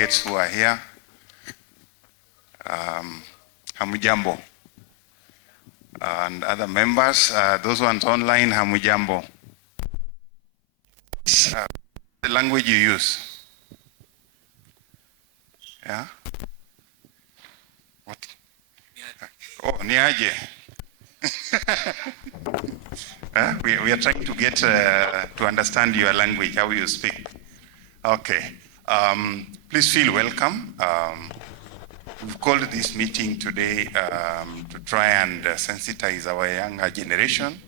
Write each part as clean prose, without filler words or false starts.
delegates who are here. Hamujambo. And other members, those ones online, Hamujambo. The language you use. Yeah? What? Oh, Niaje. We are trying to get to understand your language, how you speak. Okay. Please feel welcome. We've called this meeting today to try and sensitize our younger generation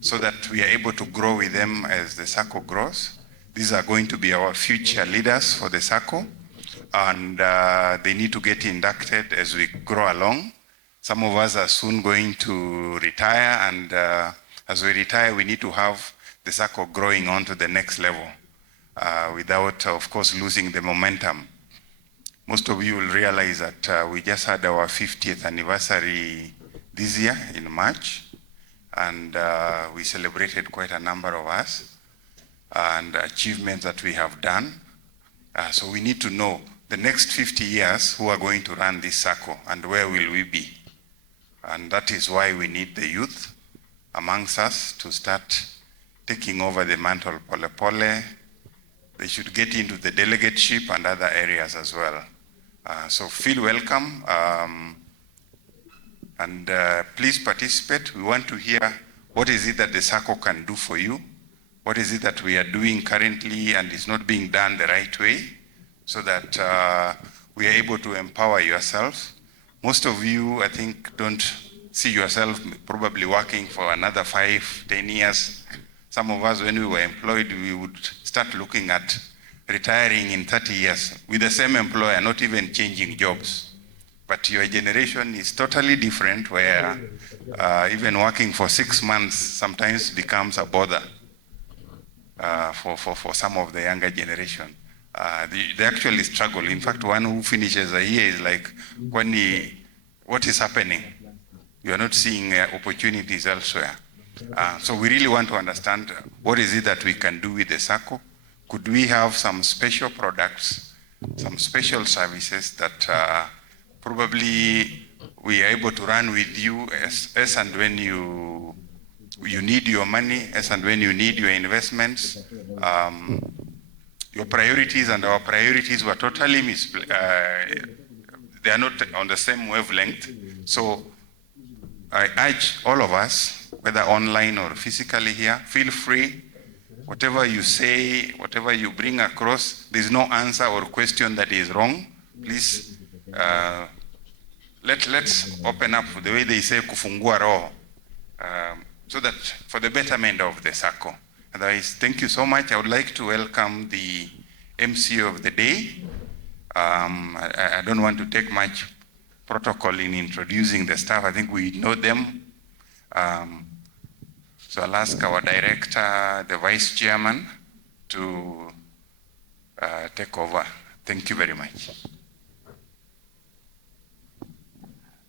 so that we are able to grow with them as the SACCO grows. These are going to be our future leaders for the SACCO, and they need to get inducted as we grow along. Some of us are soon going to retire, and as we retire, we need to have the SACCO growing on to the next level without, of course, losing the momentum. Most of you will realize that we just had our 50th anniversary this year in March, and we celebrated quite a number of us and achievements that we have done. So we need to know the next 50 years who are going to run this SACCO and where will we be. And that is why we need the youth amongst us to start taking over the mantle pole pole. They should get into the delegateship and other areas as well. So feel welcome and please participate. We want to hear what is it that the SACCO can do for you. What is it that we are doing currently and is not being done the right way, so that we are able to empower yourselves. Most of you, I think, don't see yourself probably working for another 5, 10 years. Some of us, when we were employed, we would start looking at retiring in 30 years with the same employer, not even changing jobs. But your generation is totally different, where even working for 6 months sometimes becomes a bother for some of the younger generation. They actually struggle. In fact, one who finishes a year is like, what is happening? You are not seeing opportunities elsewhere. So we really want to understand what is it that we can do with the SACCO. Could we have some special products, some special services that probably we are able to run with you as and when you need your money, as and when you need your investments. Your priorities and our priorities were totally they are not on the same wavelength. So I urge all of us, whether online or physically here, feel free. Whatever you say, whatever you bring across, there's no answer or question that is wrong. Please, let's open up the way they say, kufungua roho, so that for the betterment of the SACCO. Otherwise, thank you so much. I would like to welcome the MC of the day. I don't want to take much protocol in introducing the staff. I think we know them. So I'll ask our director, the vice chairman, to take over. Thank you very much.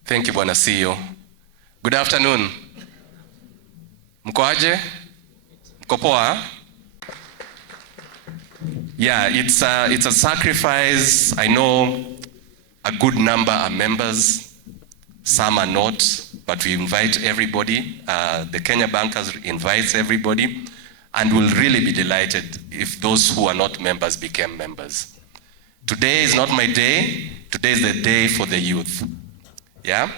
Thank you, Bwana CEO. Good afternoon. Mkoaje? Mkopoa? Yeah, it's a sacrifice. I know a good number are members, some are not, but we invite everybody. The Kenya Bankers invites everybody, and we'll really be delighted if those who are not members became members. Today is not my day. Today is the day for the youth. Yeah?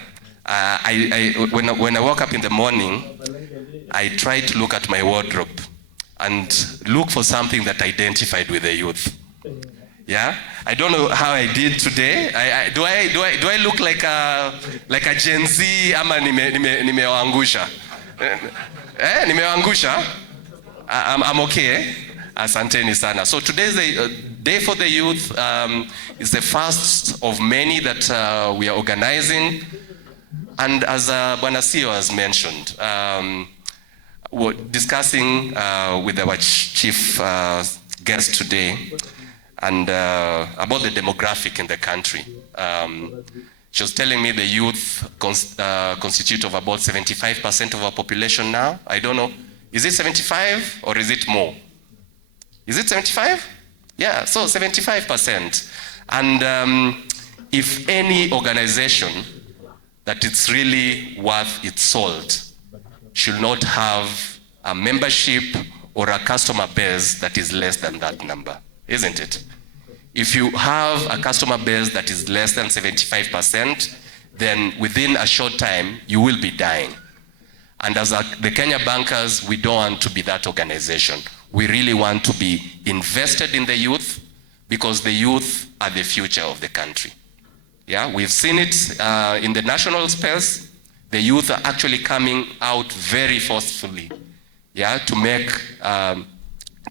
When I woke up in the morning, I tried to look at my wardrobe and look for something that identified with the youth. Yeah, I don't know how I did today. Do I look like a Gen Z ama nimewaangusha? Nimewaangusha? I'm okay. Asanteni sana. So today's the day for the youth. It's the first of many that we are organizing. And as Bwana CEO has mentioned, we're discussing with our chief guest today and about the demographic in the country. She was telling me the youth constitute of about 75% of our population now. I don't know, is it 75 or is it more? Is it 75? Yeah, so 75%. And if any organization that it's really worth its salt should not have a membership or a customer base that is less than that number, isn't it? If you have a customer base that is less than 75%, then within a short time, you will be dying. And as the Kenya bankers, we don't want to be that organization. We really want to be invested in the youth because the youth are the future of the country. Yeah, we've seen it in the national space. The youth are actually coming out very forcefully, yeah, to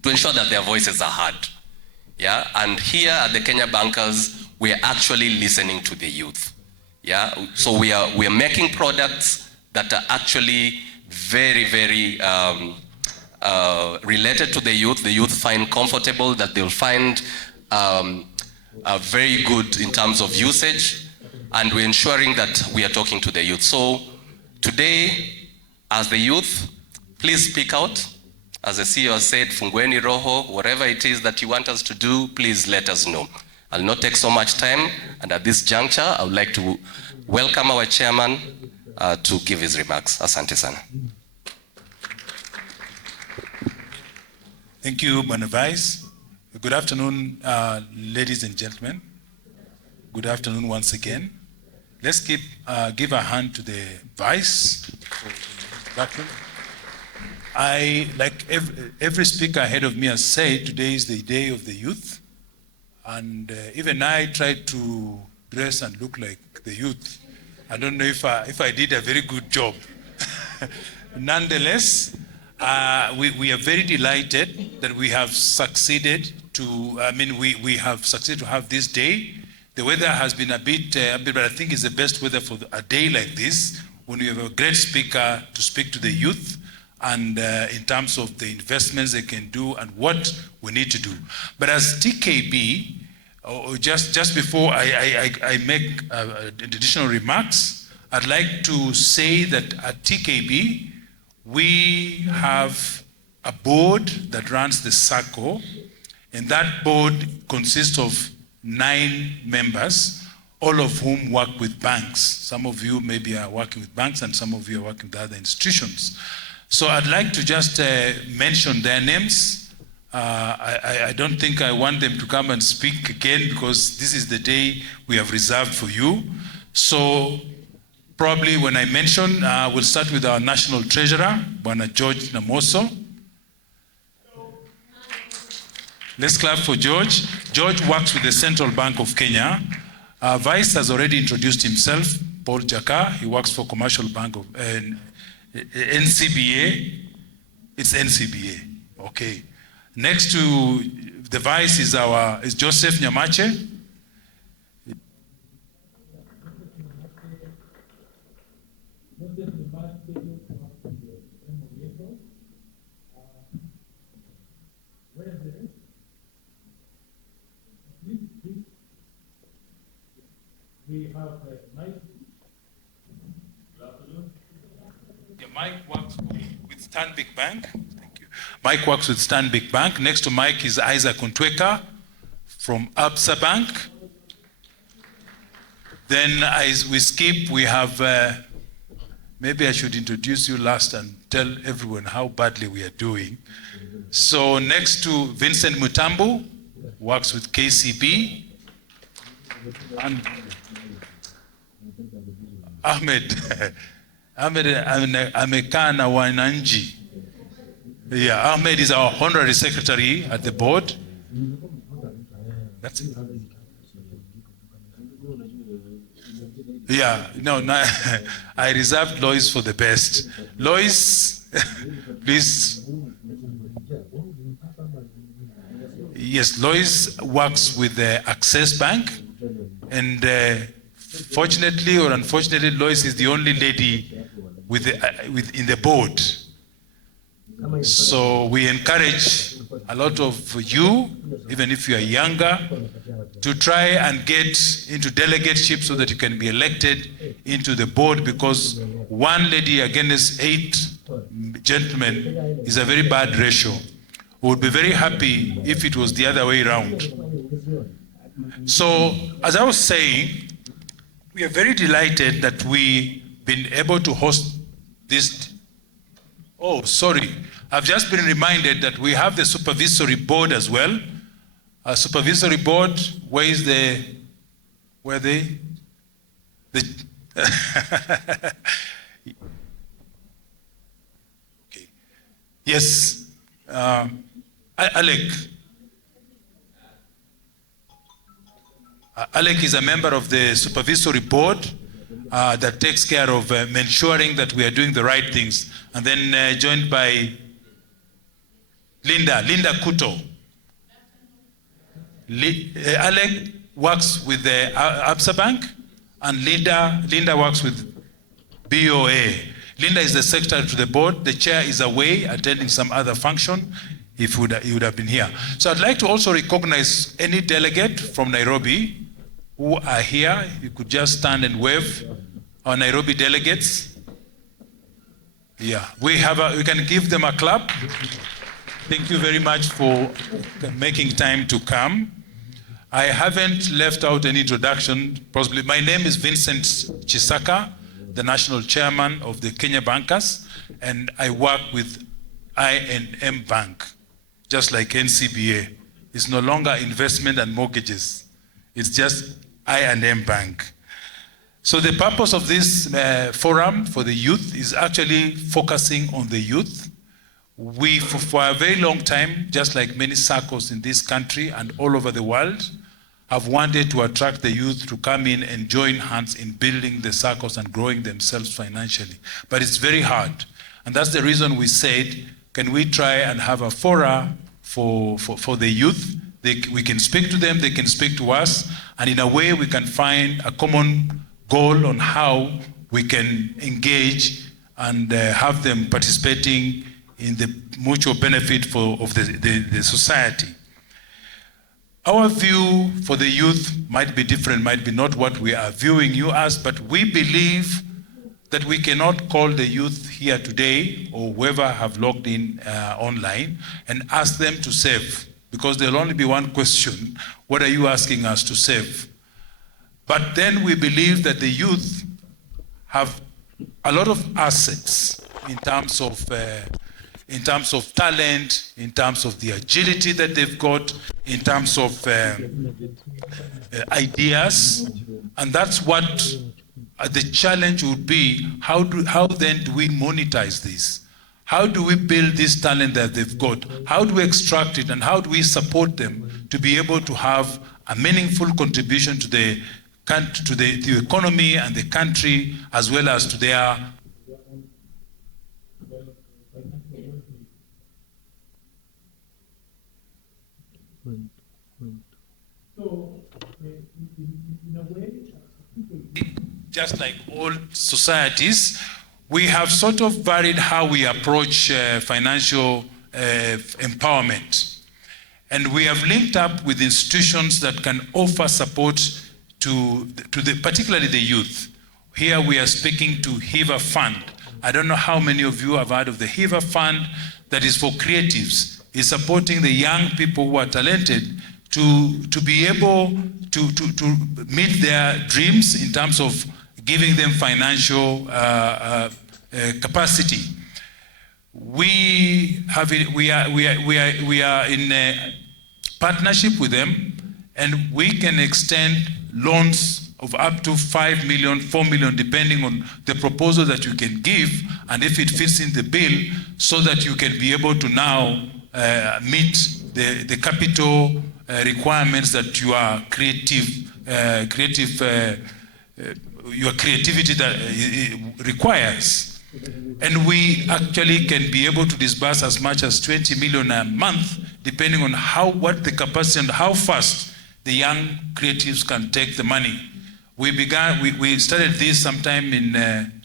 ensure that their voices are heard. Yeah, and here at the Kenya bankers, we are actually listening to the youth. Yeah, so we are making products that are actually very, very related to the youth. The youth find comfortable, that they'll find very good in terms of usage, and we're ensuring that we are talking to the youth. So today, as the youth, please speak out. As the CEO said, fungueni roho, whatever it is that you want us to do, please let us know. I'll not take so much time, and at this juncture, I would like to welcome our chairman to give his remarks. Asante sana. Thank you, Bwana Vice. Good afternoon, ladies and gentlemen. Good afternoon once again. Let's give a hand to the Vice. Like every speaker ahead of me has said, today is the day of the youth. And even I tried to dress and look like the youth. I don't know if I did a very good job. Nonetheless, we are very delighted that we have succeeded we have succeeded to have this day. The weather has been a bit, but I think it's the best weather for a day like this, when we have a great speaker to speak to the youth and in terms of the investments they can do and what we need to do. But as TKB, just before I make additional remarks, I'd like to say that at TKB, we have a board that runs the SACCO, and that board consists of 9 members, all of whom work with banks. Some of you maybe are working with banks, and some of you are working with other institutions. So I'd like to just mention their names. I don't think I want them to come and speak again, because this is the day we have reserved for you. So probably when I mention, we'll start with our National Treasurer, Bwana George Namoso. Let's clap for George. George works with the Central Bank of Kenya. Vice has already introduced himself, Paul Jaka. He works for Commercial Bank of NCBA. It's NCBA. Okay. Next to the Vice is Joseph Nyamache. We have Mike. Mike works with Stanbic Bank. Thank you. Mike works with Stanbic Bank. Next to Mike is Isaac Ontweka from Absa Bank. Then as we skip, we have, maybe I should introduce you last and tell everyone how badly we are doing. So next to Vincent Mutambu, works with KCB. And Ahmed Amekana Wananji. Yeah, Ahmed is our honorary secretary at the board. That's it. Yeah, no, I reserved Lois for the best. Lois, please. Yes, Lois works with the Access Bank, and fortunately or unfortunately, Lois is the only lady in the board. So we encourage a lot of you, even if you are younger, to try and get into delegateship so that you can be elected into the board, because one lady against 8 gentlemen is a very bad ratio. We would be very happy if it was the other way around. So, as I was saying, we are very delighted that we've been able to host this. Oh, sorry. I've just been reminded that we have the supervisory board as well. A supervisory board, where is the, where they? The okay. Yes, Alec. Alec is a member of the supervisory board that takes care of ensuring that we are doing the right things. And then joined by Linda Kuto. Alec works with the Absa Bank, and Linda works with BOA. Linda is the secretary to the board. The chair is away attending some other function. He would have been here. So I'd like to also recognize any delegate from Nairobi who are here. You could just stand and wave. Our Nairobi delegates. Yeah, we can give them a clap. Thank you very much for making time to come. I haven't left out any introduction. Possibly, my name is Vincent Chisaka, the national chairman of the Kenya Bankers, and I work with I&M Bank, just like NCBA. It's no longer investment and mortgages. It's just I&M Bank. So the purpose of this forum for the youth is actually focusing on the youth. We, for a very long time, just like many SACCOs in this country and all over the world, have wanted to attract the youth to come in and join hands in building the SACCOs and growing themselves financially. But it's very hard. And that's the reason we said, can we try and have a forum for the youth? We can speak to them, they can speak to us, and in a way we can find a common goal on how we can engage and have them participating in the mutual benefit of the society. Our view for the youth might be different, might be not what we are viewing you as, but we believe that we cannot call the youth here today or whoever have logged in online and ask them to save, because there'll only be one question: what are you asking us to save? But then we believe that the youth have a lot of assets in terms of talent, in terms of the agility that they've got, in terms of ideas, and that's what the challenge would be. How then do we monetize this? How do we build this talent that they've got? How do we extract it, and how do we support them to be able to have a meaningful contribution to the economy and the country, as well as to their just like all societies, we have sort of varied how we approach financial empowerment. And we have linked up with institutions that can offer support to particularly the youth. Here we are speaking to Hiva Fund. I don't know how many of you have heard of the Hiva Fund that is for creatives. It's supporting the young people who are talented to be able to meet their dreams in terms of giving them financial capacity. We are in a partnership with them, and we can extend loans of up to 5 million, 4 million, depending on the proposal that you can give and if it fits in the bill, so that you can be able to now meet the capital requirements that your creativity that requires. And we actually can be able to disburse as much as 20 million a month, depending on what the capacity and how fast the young creatives can take the money. We started this sometime in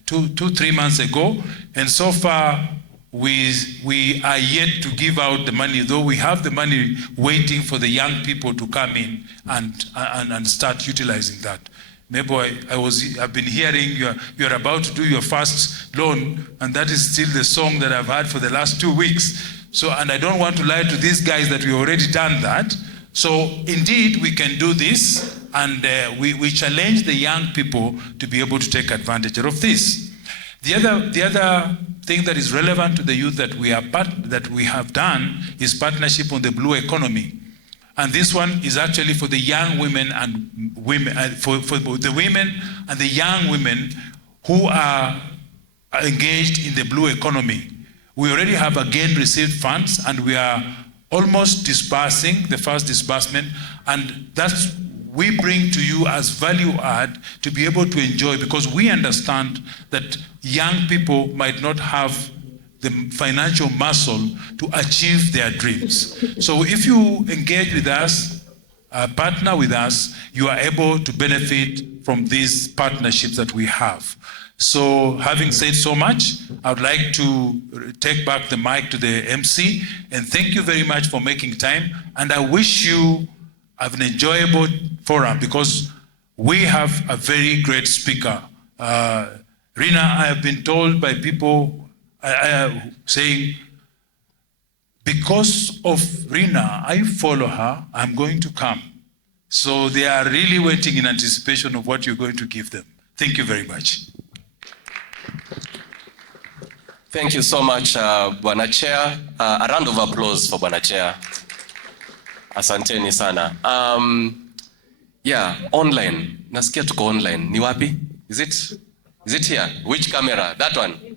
3 months ago, and so far we are yet to give out the money, though we have the money waiting for the young people to come in and start utilizing that. Maybe I've been hearing you're about to do your first loan, and that is still the song that I've had for the last 2 weeks. So, and I don't want to lie to these guys that we already done that. So indeed, we can do this, and we challenge the young people to be able to take advantage of this. The other thing that is relevant to the youth that we have done is partnership on the blue economy. And this one is actually for the young women and for the women and the young women who are engaged in the blue economy. We already have again received funds, and we are almost disbursing the first disbursement, and that's we bring to you as value add to be able to enjoy, because we understand that young people might not have the financial muscle to achieve their dreams. So if you engage with us, partner with us, you are able to benefit from these partnerships that we have. So having said so much, I would like to take back the mic to the MC, and thank you very much for making time. And I wish you have an enjoyable forum, because we have a very great speaker. Rina, I have been told by people saying, because of Rina, I follow her, I'm going to come. So they are really waiting in anticipation of what you're going to give them. Thank you very much. Thank you so much, Bwana Chair. A round of applause for Bwana Chair. Asanteni sana. Yeah, online. Nasikia tuko online. Ni wapi? Is it here? Which camera? That one.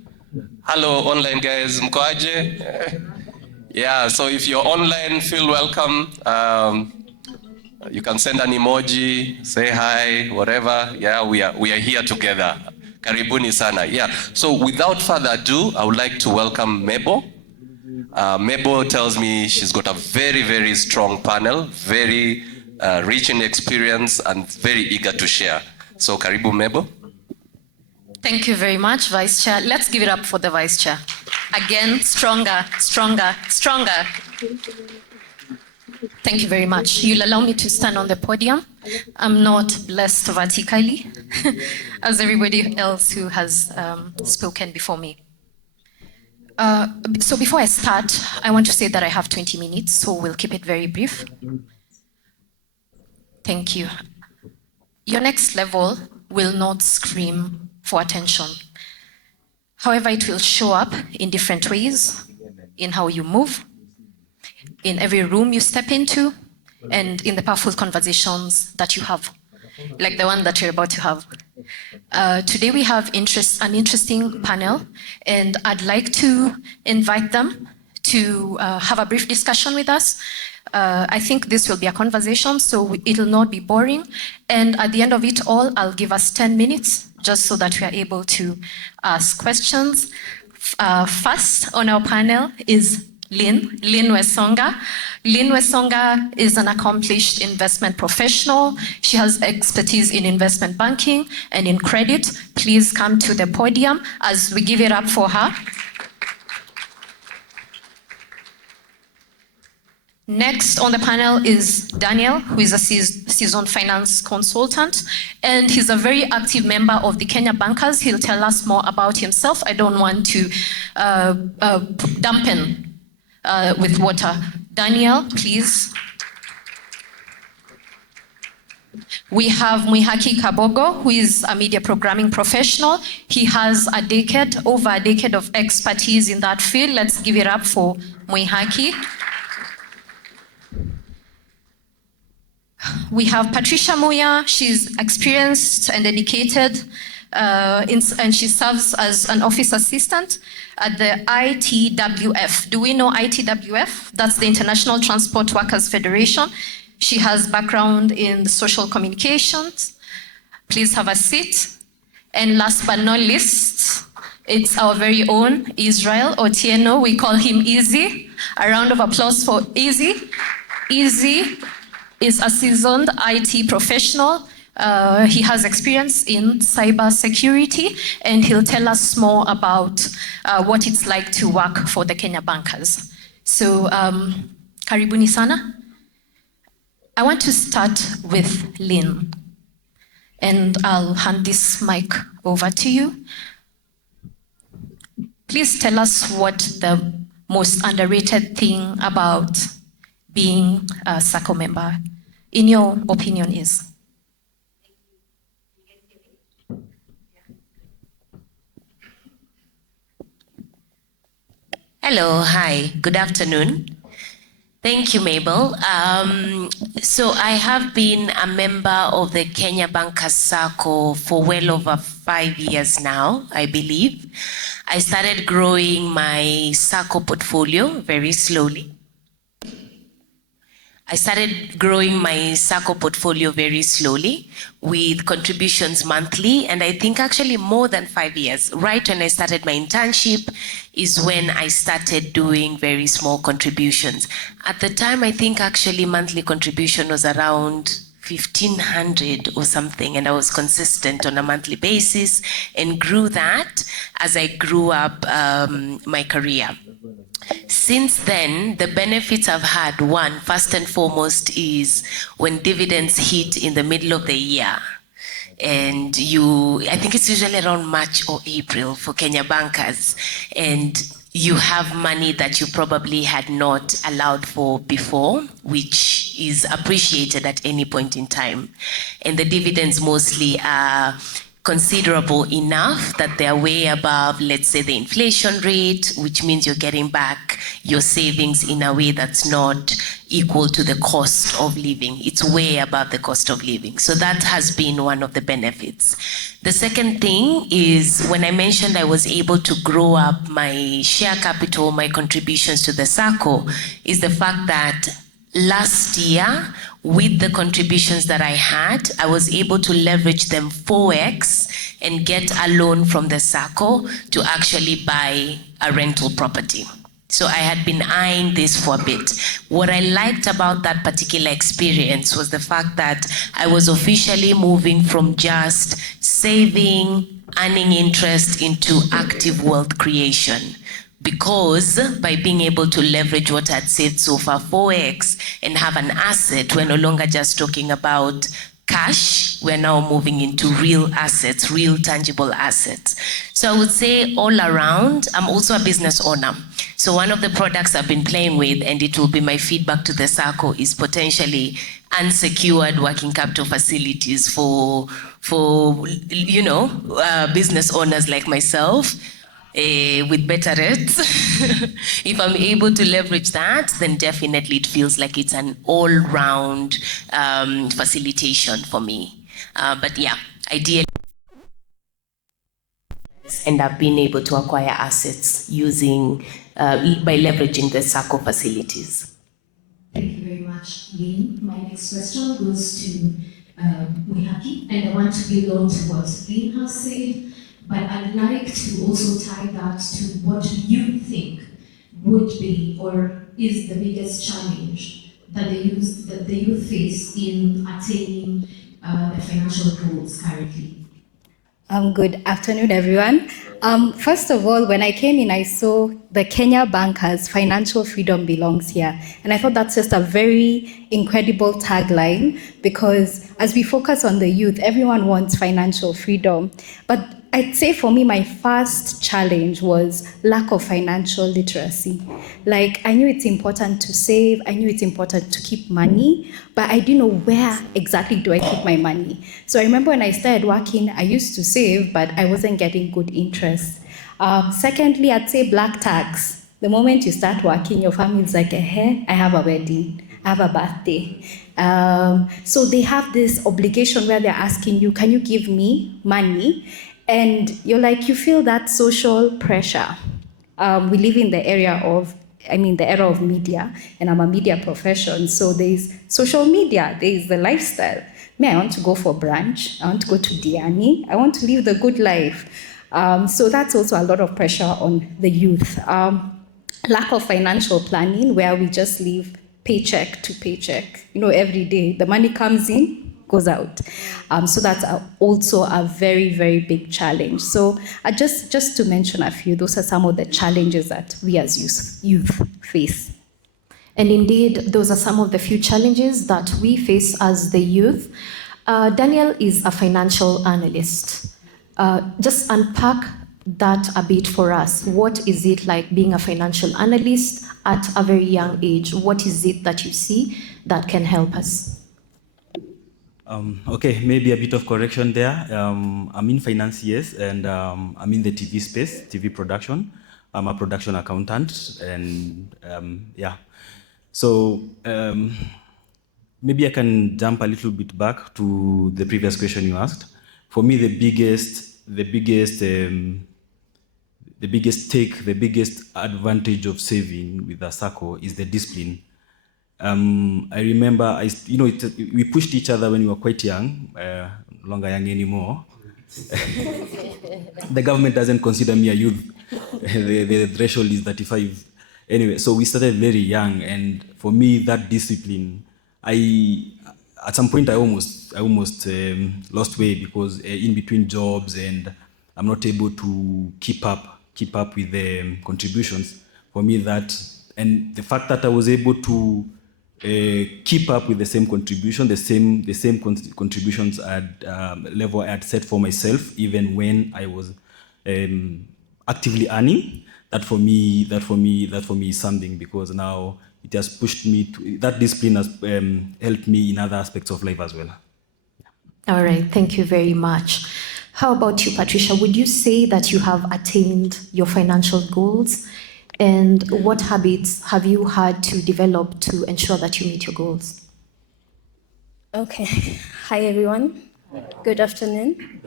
Hello, online guys. Mko aje? Yeah, so if you're online, feel welcome. You can send an emoji, say hi, whatever. Yeah, we are here together. Karibuni sana. Yeah. So without further ado, I would like to welcome Mebo. Mebo tells me she's got a very, very strong panel, very rich in experience and very eager to share. So karibu Mebo. Thank you very much, Vice Chair. Let's give it up for the Vice Chair. Again, stronger, stronger, stronger. Thank you very much. You'll allow me to stand on the podium. I'm not blessed vertically, as everybody else who has spoken before me. So before I start, I want to say that I have 20 minutes, so we'll keep it very brief. Thank you. Your next level will not scream for attention. However, it will show up in different ways, in how you move, in every room you step into, and in the powerful conversations that you have, like the one that you're about to have. Today we have an interesting panel, and I'd like to invite them to have a brief discussion with us. I think this will be a conversation, so it'll not be boring. And at the end of it all, I'll give us 10 minutes, just so that we are able to ask questions. First on our panel is Lynn Wesonga. Lynn Wesonga is an accomplished investment professional. She has expertise in investment banking and in credit. Please come to the podium as we give it up for her. Next on the panel is Daniel, who is a seasoned finance consultant, and he's a very active member of the Kenya Bankers. He'll tell us more about himself. I don't want to dampen with water. Daniel, please. We have Mwihaki Kabogo, who is a media programming professional. He has over a decade of expertise in that field. Let's give it up for Mwihaki. We have Patricia Muya. She's experienced and dedicated, and she serves as an office assistant at the ITWF. Do we know ITWF? That's the International Transport Workers Federation. She has background in social communications. Please have a seat. And last but not least, it's our very own Israel Otieno. We call him Easy. A round of applause for Easy. Easy is a seasoned IT professional. He has experience in cyber security, and he'll tell us more about what it's like to work for the Kenya Bankers. So, karibuni sana. I want to start with Lynn, and I'll hand this mic over to you. Please tell us what the most underrated thing about being a SACCO member, in your opinion, is? Hello, hi, good afternoon. Thank you, Mabel. So I have been a member of the Kenya Bankers SACCO for well over 5 years now, I believe. I started growing my SACCO portfolio very slowly. With contributions monthly, and I think actually more than 5 years. Right when I started my internship is when I started doing very small contributions. At the time, I think actually monthly contribution was around 1,500 or something, and I was consistent on a monthly basis and grew that as I grew up my career. Since then, the benefits I've had, one, first and foremost, is when dividends hit in the middle of the year, and I think it's usually around March or April for Kenya bankers, and you have money that you probably had not allowed for before, which is appreciated at any point in time. And the dividends mostly are considerable enough that they're way above, let's say, the inflation rate, which means you're getting back your savings in a way that's not equal to the cost of living. It's way above the cost of living. So that has been one of the benefits. The second thing is when I mentioned I was able to grow up my share capital, my contributions to the SACCO, is the fact that last year, with the contributions that I had, I was able to leverage them 4x and get a loan from the SACCO to actually buy a rental property. So I had been eyeing this for a bit. What I liked about that particular experience was the fact that I was officially moving from just saving, earning interest into active wealth creation. Because by being able to leverage what I'd saved so far, 4x, and have an asset, we're no longer just talking about cash, we're now moving into real assets, real tangible assets. So I would say all around, I'm also a business owner. So one of the products I've been playing with, and it will be my feedback to the SACCO, is potentially unsecured working capital facilities for business owners like myself. With better rates. If I'm able to leverage that, then definitely it feels like it's an all-round facilitation for me. But yeah, ideally, and I've been able to acquire assets using, by leveraging the SACCO facilities. Thank you very much, Lynn. My next question goes to Mihaki, and I want to build on to what Lynn has said. But I'd like to also tie that to what you think would be or is the biggest challenge that the youth face in attaining the financial goals currently. Good afternoon, everyone. First of all, when I came in, I saw the Kenya Bankers Financial Freedom Belongs Here. And I thought that's just a very incredible tagline because as we focus on the youth, everyone wants financial freedom. But I'd say for me, my first challenge was lack of financial literacy. Like, I knew it's important to save, I knew it's important to keep money, but I didn't know where exactly do I keep my money. So I remember when I started working, I used to save, but I wasn't getting good interest. Secondly, I'd say black tax. The moment you start working, your family's like, I have a wedding, I have a birthday. So they have this obligation where they're asking you, can you give me money? And you're like, you feel that social pressure. We live in the era of media, and I'm a media profession. So there's social media, there's the lifestyle. I want to go for brunch, I want to go to Diani, I want to live the good life. So that's also a lot of pressure on the youth. Lack of financial planning, where we just live paycheck to paycheck. Every day, the money comes in, goes out. So that's also a very, very big challenge. So just to mention a few, those are some of the challenges that we as youth face. And indeed, those are some of the few challenges that we face as the youth. Daniel is a financial analyst. Just unpack that a bit for us. What is it like being a financial analyst at a very young age? What is it that you see that can help us? Okay, maybe a bit of correction there. I'm in finance, yes, and I'm in the TV space, TV production. I'm a production accountant, and yeah. So maybe I can jump a little bit back to the previous question you asked. For me, the biggest advantage of saving with a SACCO is the discipline. I remember, we pushed each other when we were quite young, no longer young anymore. The government doesn't consider me a youth. The threshold is 35. Anyway, so we started very young, and for me, that discipline, at some point I almost lost weight because in between jobs, and I'm not able to keep up with the contributions. For me, and the fact that I was able to keep up with the same contribution, the same contributions at level I had set for myself, even when I was actively earning. That for me is something, because now it has pushed me to, that discipline has helped me in other aspects of life as well. All right, thank you very much. How about you, Patricia? Would you say that you have attained your financial goals? And what habits have you had to develop to ensure that you meet your goals? Okay. Hi, everyone. Good afternoon.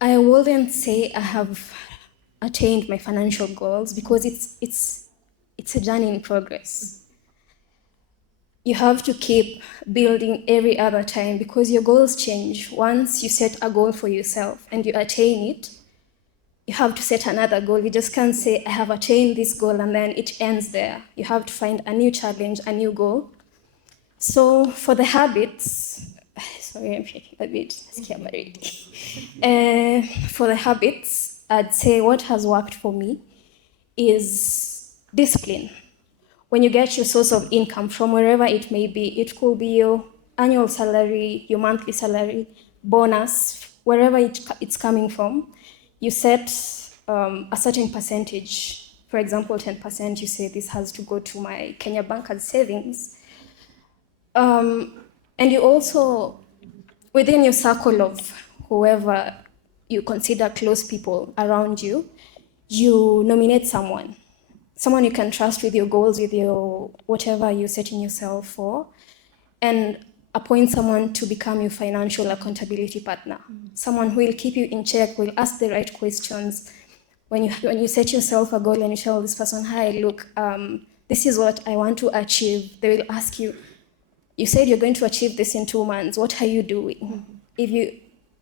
I wouldn't say I have attained my financial goals, because it's a journey in progress. You have to keep building every other time, because your goals change. Once you set a goal for yourself and you attain it, you have to set another goal. You just can't say, I have attained this goal and then it ends there. You have to find a new challenge, a new goal. So for the habits, sorry, I'm shaking a bit. For the habits, I'd say what has worked for me is discipline. When you get your source of income from wherever it may be, it could be your annual salary, your monthly salary, bonus, wherever it's coming from, you set a certain percentage. For example, 10%, you say this has to go to my Kenya Bank as savings. And you also, within your circle of whoever you consider close people around you, you nominate someone you can trust with your goals, with your whatever you're setting yourself for, and appoint someone to become your financial accountability partner. Someone who will keep you in check, will ask the right questions. When you set yourself a goal and you tell this person, hi, look, this is what I want to achieve, they will ask you, you said you're going to achieve this in 2 months, what are you doing?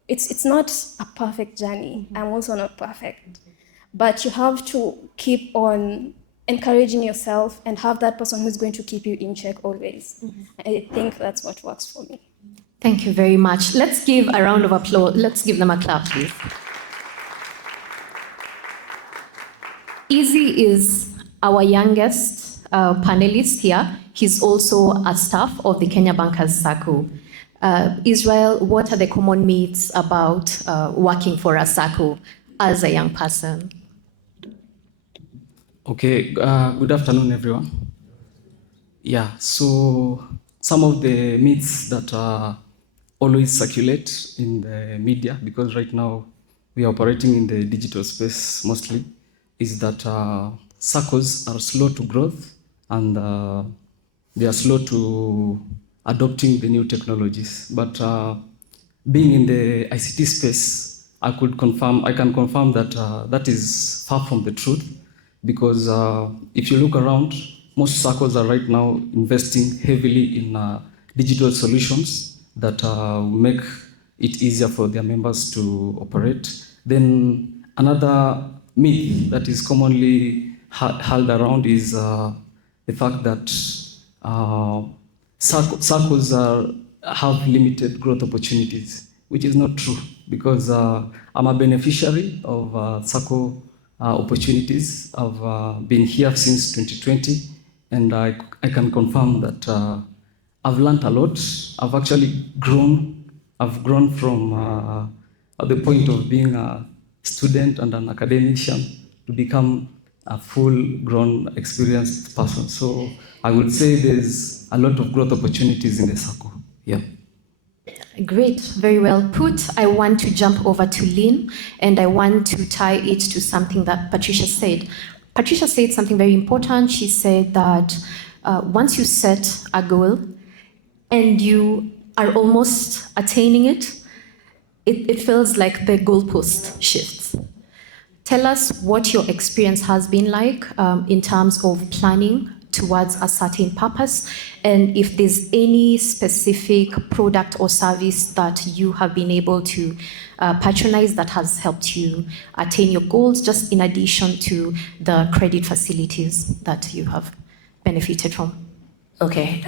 It's not a perfect journey. I'm also not perfect. But you have to keep on encouraging yourself and have that person who's going to keep you in check always. I think that's what works for me. Thank you very much. Let's give a round of applause. Let's give them a clap, please. Easy is our youngest panelist here. He's also a staff of the Kenya Bankers SACCO. Israel, what are the common myths about working for a SACCO as a young person? Okay, good afternoon, everyone. Yeah, so some of the myths that always circulate in the media, because right now we are operating in the digital space mostly, is that SACCOs are slow to growth and they are slow to adopting the new technologies. But being in the ICT space, I can confirm that that is far from the truth, because if you look around, most SACCOs are right now investing heavily in digital solutions that make it easier for their members to operate. Then another myth that is commonly held around is the fact that SACCOs have limited growth opportunities, which is not true, because I'm a beneficiary of SACCO opportunities. I've been here since 2020, and I can confirm that I've learned a lot. I've actually grown. I've grown from the point of being a student and an academician to become a full-grown, experienced person. So I would say there's a lot of growth opportunities in the SACCO. Yeah. Great, very well put. I want to jump over to Lynn, and I want to tie it to something that Patricia said. Patricia said something very important. She said that once you set a goal and you are almost attaining it, it feels like the goalpost shifts. Tell us what your experience has been like in terms of planning towards a certain purpose, and if there's any specific product or service that you have been able to patronize that has helped you attain your goals, just in addition to the credit facilities that you have benefited from. Okay,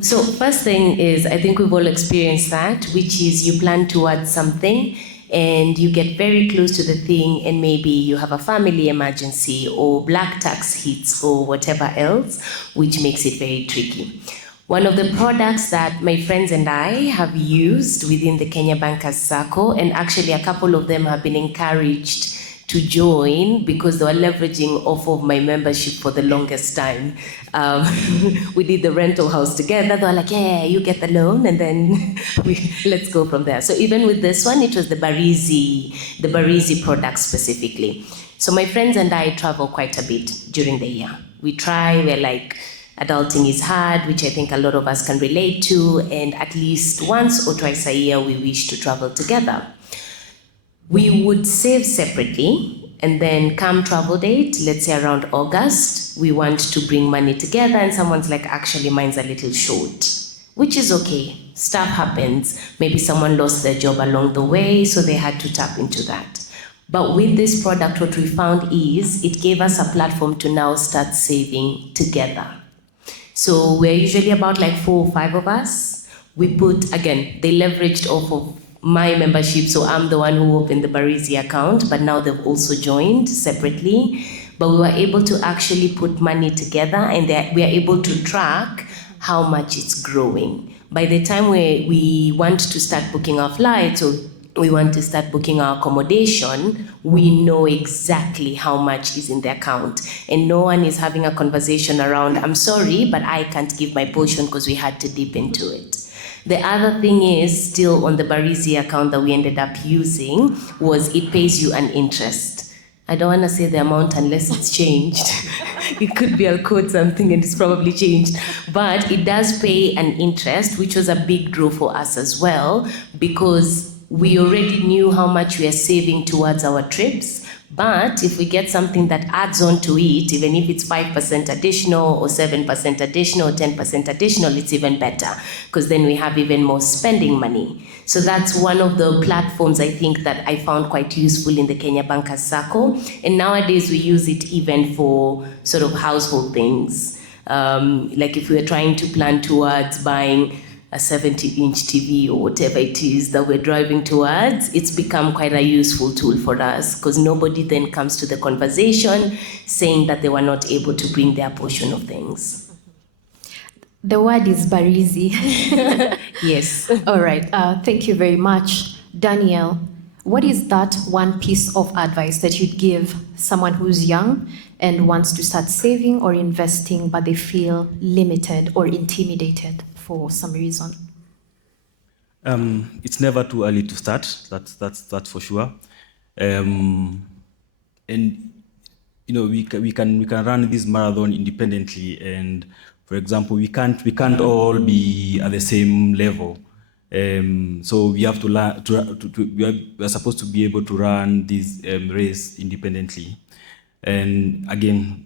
so first thing is, I think we've all experienced that, which is you plan towards something and you get very close to the thing, and maybe you have a family emergency or black tax hits or whatever else, which makes it very tricky. One of the products that my friends and I have used within the Kenya Bankers SACCO, and actually a couple of them have been encouraged to join because they were leveraging off of my membership for the longest time. We did the rental house together. They were like, yeah, you get the loan, and then let's go from there. So even with this one, it was the Barizi product specifically. So my friends and I travel quite a bit during the year. We're like, adulting is hard, which I think a lot of us can relate to, and at least once or twice a year, we wish to travel together. We would save separately, and then come travel date, let's say around August, we want to bring money together, and someone's like, actually, mine's a little short, which is okay. Stuff happens. Maybe someone lost their job along the way, so they had to tap into that. But with this product, what we found is it gave us a platform to now start saving together. So we're usually about like 4 or 5 of us. We put, again, they leveraged off of my membership, so I'm the one who opened the Barizi account, but now they've also joined separately. But we were able to actually put money together, and we are able to track how much it's growing. By the time we want to start booking our flights, or we want to start booking our accommodation, we know exactly how much is in the account. And no one is having a conversation around, I'm sorry, but I can't give my portion because we had to dip into it. The other thing is, still on the Barizi account that we ended up using, was it pays you an interest. I don't want to say the amount unless it's changed. It could be, I'll quote something and it's probably changed. But it does pay an interest, which was a big draw for us as well, because we already knew how much we are saving towards our trips. But if we get something that adds on to it, even if it's 5% additional or 7% additional or 10% additional, it's even better, because then we have even more spending money. So that's one of the platforms I think that I found quite useful in the Kenya Bankers SACCO. And nowadays we use it even for sort of household things. Like if we are trying to plan towards buying a 70-inch TV or whatever it is that we're driving towards, it's become quite a useful tool for us, because nobody then comes to the conversation saying that they were not able to bring their portion of things. The word is Barizi. Yes. All right, thank you very much. Danielle, what is that one piece of advice that you'd give someone who's young and wants to start saving or investing, but they feel limited or intimidated for some reason? It's never too early to start. That's for sure. And you know, we can run this marathon independently. And for example, we can't all be at the same level. So we have to learn. We are supposed to be able to run this race independently. And again,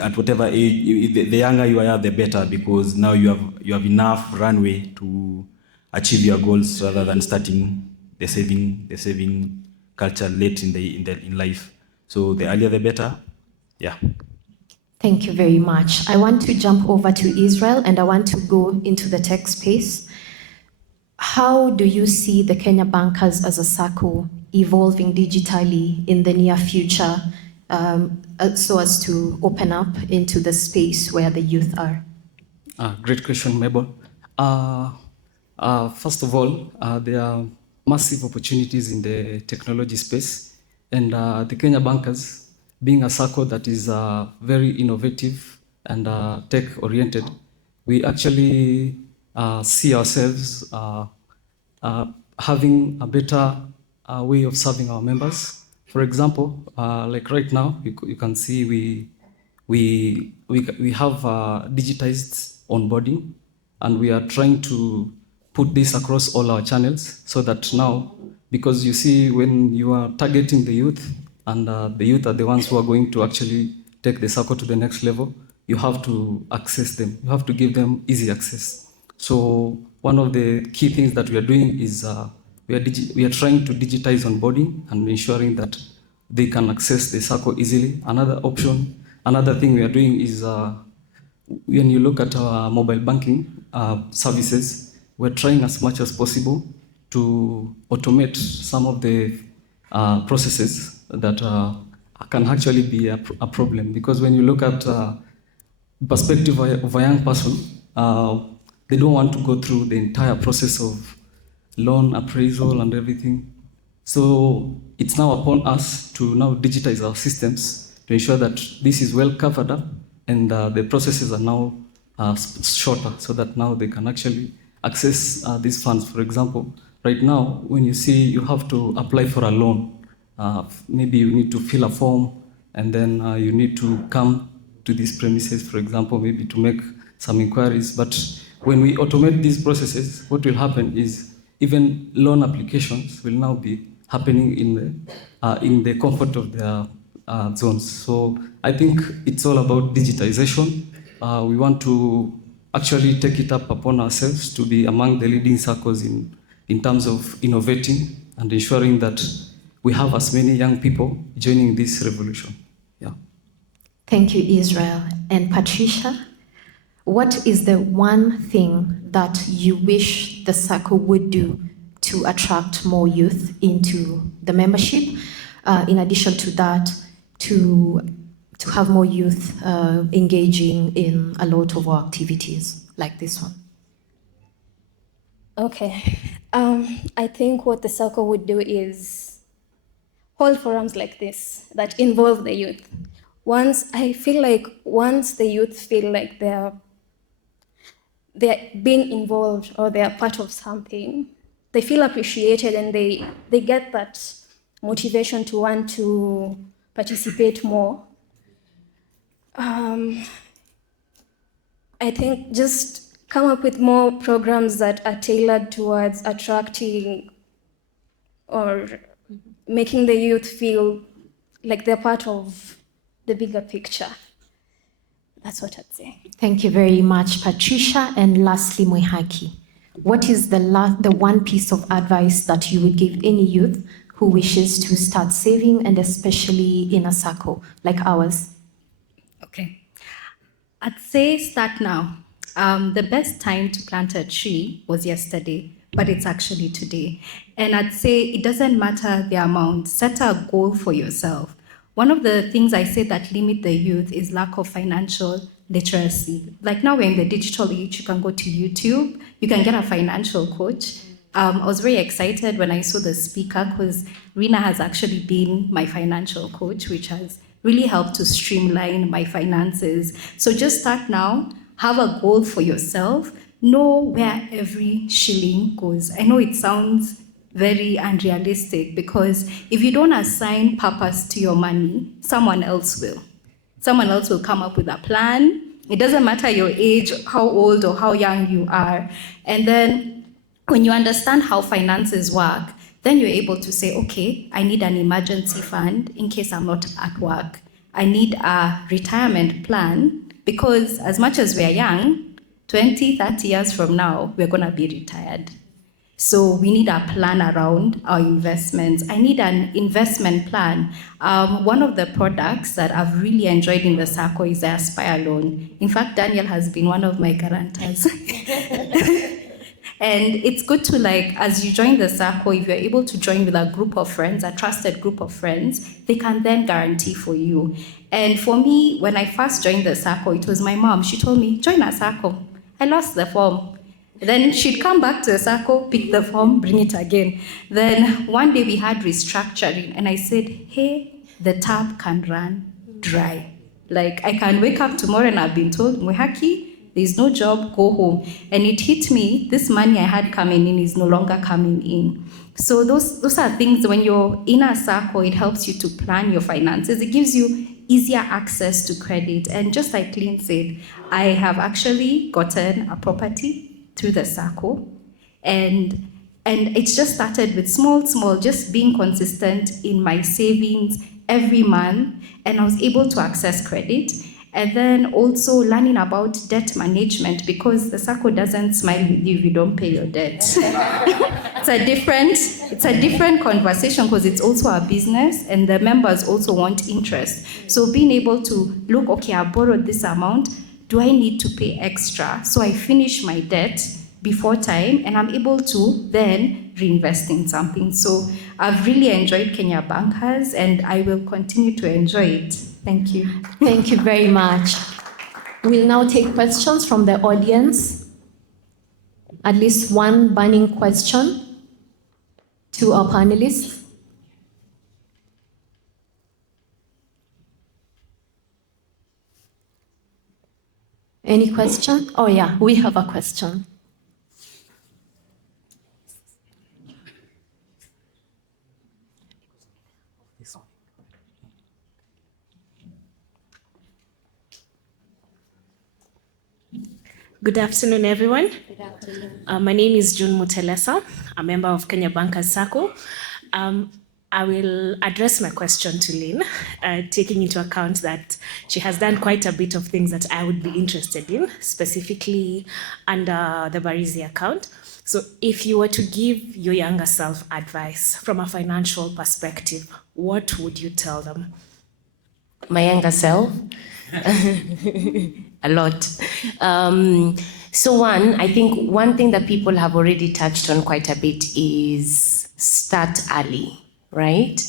at whatever age, the younger you are, the better, because now you have enough runway to achieve your goals, rather than starting the saving culture late in life. So the earlier the better. Yeah. Thank you very much. I want to jump over to Israel, and I want to go into the tech space. How do you see the Kenya Bankers as a SACCO evolving digitally in the near future, so as to open up into the space where the youth are? Great question, Mabel. First of all, there are massive opportunities in the technology space. And the Kenya Bankers, being a SACCO that is very innovative and tech-oriented, we actually see ourselves having a better way of serving our members. For example, like right now, you can see we have digitized onboarding, and we are trying to put this across all our channels so that now, because you see, when you are targeting the youth, and the youth are the ones who are going to actually take the SACCO to the next level, you have to access them. You have to give them easy access. So one of the key things that we are doing is we are trying to digitize onboarding and ensuring that they can access the SACCO easily. Another thing we are doing is when you look at our mobile banking services, we're trying as much as possible to automate some of the processes that can actually be a problem. Because when you look at perspective of a young person, they don't want to go through the entire process of loan appraisal and everything. So it's now upon us to now digitize our systems to ensure that this is well covered up, and the processes are now shorter, so that now they can actually access these funds. For example, right now, when you see you have to apply for a loan, maybe you need to fill a form, and then you need to come to these premises, for example, maybe to make some inquiries. But when we automate these processes, what will happen is even loan applications will now be happening in the comfort of their zones. So I think it's all about digitization. We want to actually take it up upon ourselves to be among the leading SACCOs in terms of innovating and ensuring that we have as many young people joining this revolution. Yeah. Thank you, Israel. And Patricia, what is the one thing that you wish the SACCO would do to attract more youth into the membership? In addition to that, to have more youth engaging in a lot of our activities like this one? Okay. I think what the SACCO would do is hold forums like this that involve the youth. Once the youth feel like they're being involved or they're part of something, they feel appreciated, and they get that motivation to want to participate more. I think just come up with more programs that are tailored towards attracting or making the youth feel like they're part of the bigger picture. That's what I'd say. Thank you very much, Patricia. And lastly, Mwihaki, what is the one piece of advice that you would give any youth who wishes to start saving, and especially in a SACCO like ours? Okay. I'd say start now. The best time to plant a tree was yesterday, but it's actually today. And I'd say it doesn't matter the amount. Set a goal for yourself. One of the things I say that limit the youth is lack of financial literacy. Like now we're in the digital age, you can go to YouTube, you can get a financial coach. I was very excited when I saw the speaker because Rina has actually been my financial coach, which has really helped to streamline my finances. So just start now, have a goal for yourself, know where every shilling goes. I know it sounds very unrealistic, because if you don't assign purpose to your money, someone else will. Someone else will come up with a plan. It doesn't matter your age, how old or how young you are. And then when you understand how finances work, then you're able to say, okay, I need an emergency fund in case I'm not at work. I need a retirement plan, because as much as we're young, 20, 30 years from now, we're gonna be retired. So we need a plan around our investments. I need an investment plan. One of the products that I've really enjoyed in the SACCO is the Aspire loan. In fact, Daniel has been one of my guarantors. And it's good to, like, as you join the SACCO, if you're able to join with a group of friends, a trusted group of friends, they can then guarantee for you. And for me, when I first joined the SACCO, it was my mom. She told me, join a SACCO. I lost the form. Then she'd come back to the SACCO, pick the form, bring it again. Then one day we had restructuring, and I said, hey, the tap can run dry. Like, I can wake up tomorrow and I've been told, Mwihaki, there's no job, go home. And it hit me, this money I had coming in is no longer coming in. So those are things, when you're in a SACCO, it helps you to plan your finances. It gives you easier access to credit. And just like Lynn said, I have actually gotten a property through the SACCO, and it's just started with small, just being consistent in my savings every month, and I was able to access credit. And then also learning about debt management, because the SACCO doesn't smile with you if you don't pay your debt. It's a different conversation, because it's also a business and the members also want interest. So being able to look, okay, I borrowed this amount, do I need to pay extra? So I finish my debt before time, and I'm able to then reinvest in something. So I've really enjoyed Kenya Bankers, and I will continue to enjoy it. Thank you. Thank you very much. We'll now take questions from the audience. At least one burning question to our panelists. Any question? Oh yeah, we have a question. Good afternoon, everyone. Good afternoon. My name is June Mutelesa, a member of Kenya Bankers SACCO. I will address my question to Lynn, taking into account that she has done quite a bit of things that I would be interested in, specifically under the Barizi account. So if you were to give your younger self advice from a financial perspective, what would you tell them? My younger self? A lot. So I think one thing that people have already touched on quite a bit is start early, right?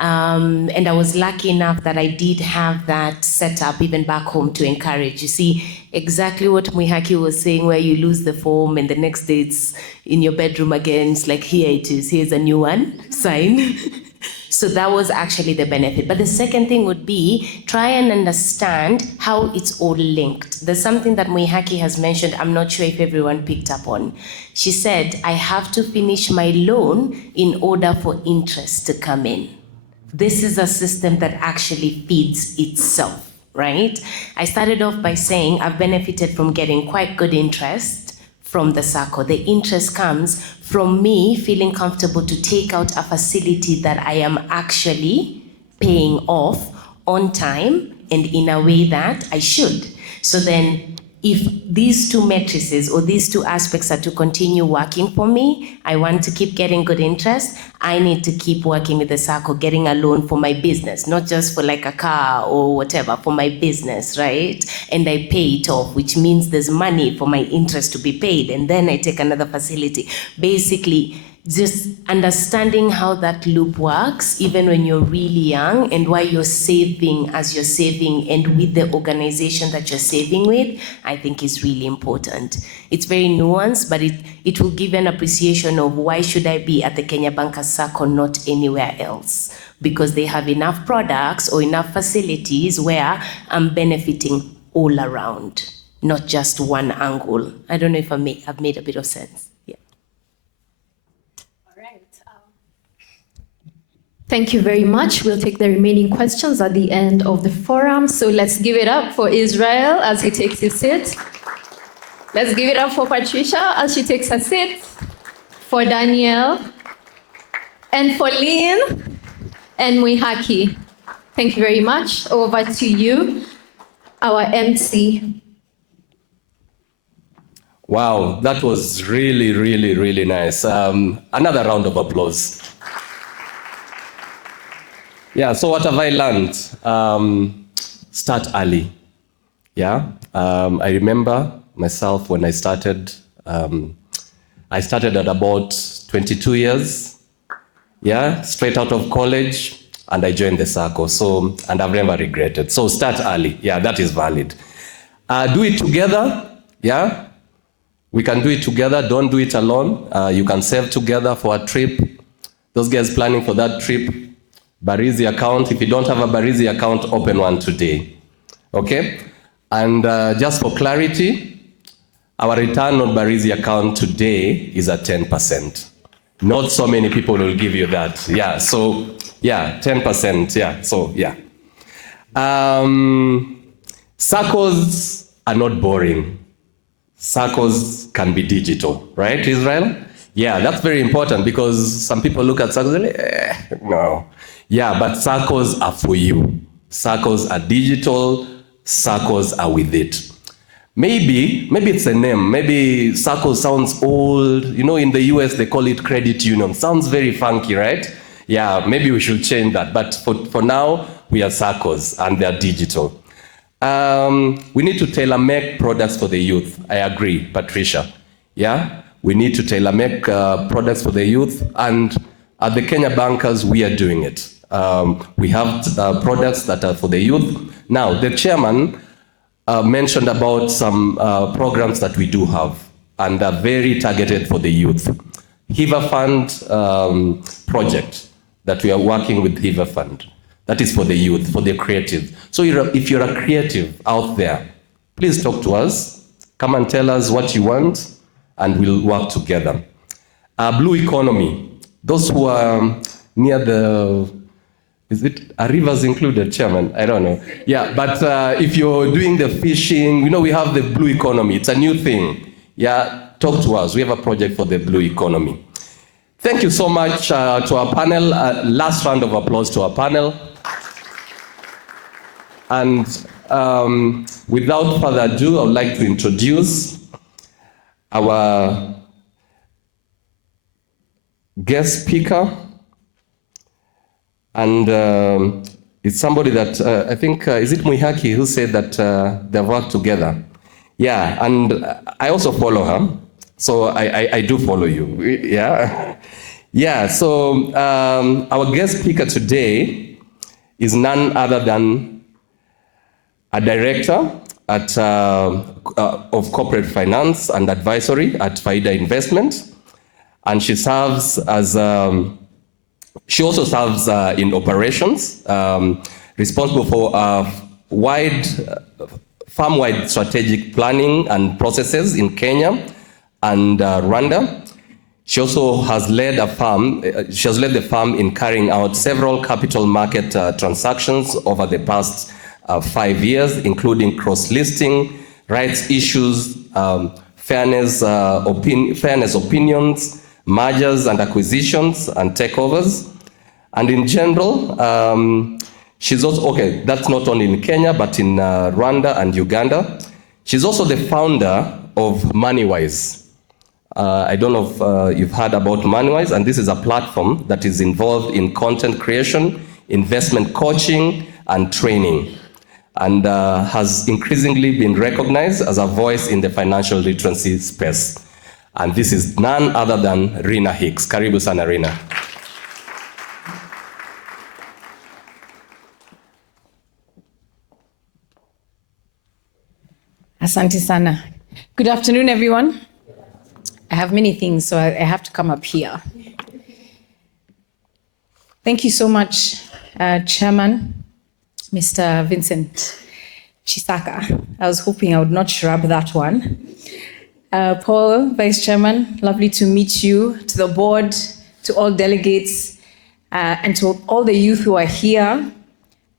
And I was lucky enough that I did have that set up even back home to encourage. You see, exactly what Mwihaki was saying, where you lose the form and the next day it's in your bedroom again. It's like, here it is, here's a new one, sign. So that was actually the benefit. But the second thing would be try and understand how it's all linked. There's something that Mwihaki has mentioned, I'm not sure if everyone picked up on. She said, I have to finish my loan in order for interest to come in. This is a system that actually feeds itself, right? I started off by saying I've benefited from getting quite good interest from the SACCO. The interest comes from me feeling comfortable to take out a facility that I am actually paying off on time and in a way that I should. So then if these two matrices or these two aspects are to continue working for me, I want to keep getting good interest, I need to keep working with the SACCO, getting a loan for my business, not just for like a car or whatever, for my business, right? And I pay it off, which means there's money for my interest to be paid, and then I take another facility. Basically, just understanding how that loop works, even when you're really young, and why you're saving as you're saving and with the organization that you're saving with, I think is really important. It's very nuanced, but it will give an appreciation of why should I be at the Kenya Bankers SACCO, not anywhere else? Because they have enough products or enough facilities where I'm benefiting all around, not just one angle. I don't know if I've made a bit of sense. Thank you very much. We'll take the remaining questions at the end of the forum. So let's give it up for Israel as he takes his seat. Let's give it up for Patricia as she takes her seat, for Danielle, and for Lynn and Mwihaki. Thank you very much. Over to you, our MC. Wow, that was really, really, really nice. Another round of applause. Yeah, so what have I learned? Start early. Yeah, I remember myself when I started at about 22 years. Yeah, straight out of college, and I joined the SACCO. So, and I've never regretted. So start early. Yeah, that is valid. Do it together. Yeah, We can do it together. Don't do it alone. You can save together for a trip. Those guys planning for that trip, Barizi account. If you don't have a Barizi account, open one today. Okay? And just for clarity, our return on Barizi account today is at 10%. Not so many people will give you that. Yeah, so, yeah, 10%. Yeah, so, yeah. SACCOs are not boring. SACCOs can be digital, right, Israel? Yeah, that's very important because some people look at SACCOs and say, no. Yeah, but SACCOs are for you. SACCOs are digital, SACCOs are with it. Maybe it's a name. Maybe SACCO sounds old. You know, in the US, they call it credit union. Sounds very funky, right? Yeah, maybe we should change that. But for now, we are SACCOs and they're digital. We need to tailor-make products for the youth. I agree, Patricia. Yeah, we need to tailor-make products for the youth. And at the Kenya Bankers, we are doing it. We have products that are for the youth. Now, the chairman mentioned about some programs that we do have and are very targeted for the youth. Hiva Fund project that we are working with Hiva Fund. That is for the youth, for the creative. So if you're a creative out there, please talk to us. Come and tell us what you want and we'll work together. Blue economy. Those who are near the, is it, are rivers included, Chairman? I don't know. Yeah, but if you're doing the fishing, you know, we have the blue economy. It's a new thing. Yeah, talk to us. We have a project for the blue economy. Thank you so much to our panel. Last round of applause to our panel. And without further ado, I would like to introduce our guest speaker. And it's somebody that I think, is it Muihaki who said that they work together? Yeah, and I also follow her. So I do follow you, yeah? Yeah, so our guest speaker today is none other than a director at, of corporate finance and advisory at Faida Investment. And she serves as, she also serves in operations, responsible for farm-wide strategic planning and processes in Kenya and Rwanda. She also has led a farm, she has led the farm in carrying out several capital market transactions over the past 5 years, including cross-listing, rights issues, fairness opinions, mergers and acquisitions and takeovers. And in general, she's also, okay, that's not only in Kenya, but in Rwanda and Uganda. She's also the founder of MoneyWise. I don't know if you've heard about MoneyWise, and this is a platform that is involved in content creation, investment coaching, and training, and has increasingly been recognized as a voice in the financial literacy space. And this is none other than Rina Hicks. Karibu sana, Rina. Asante sana. Good afternoon, everyone. I have many things, so I have to come up here. Thank you so much, Chairman, Mr. Vincent Chisaka. I was hoping I would not shrub that one. Paul, Vice Chairman, lovely to meet you, to the board, to all delegates, and to all the youth who are here.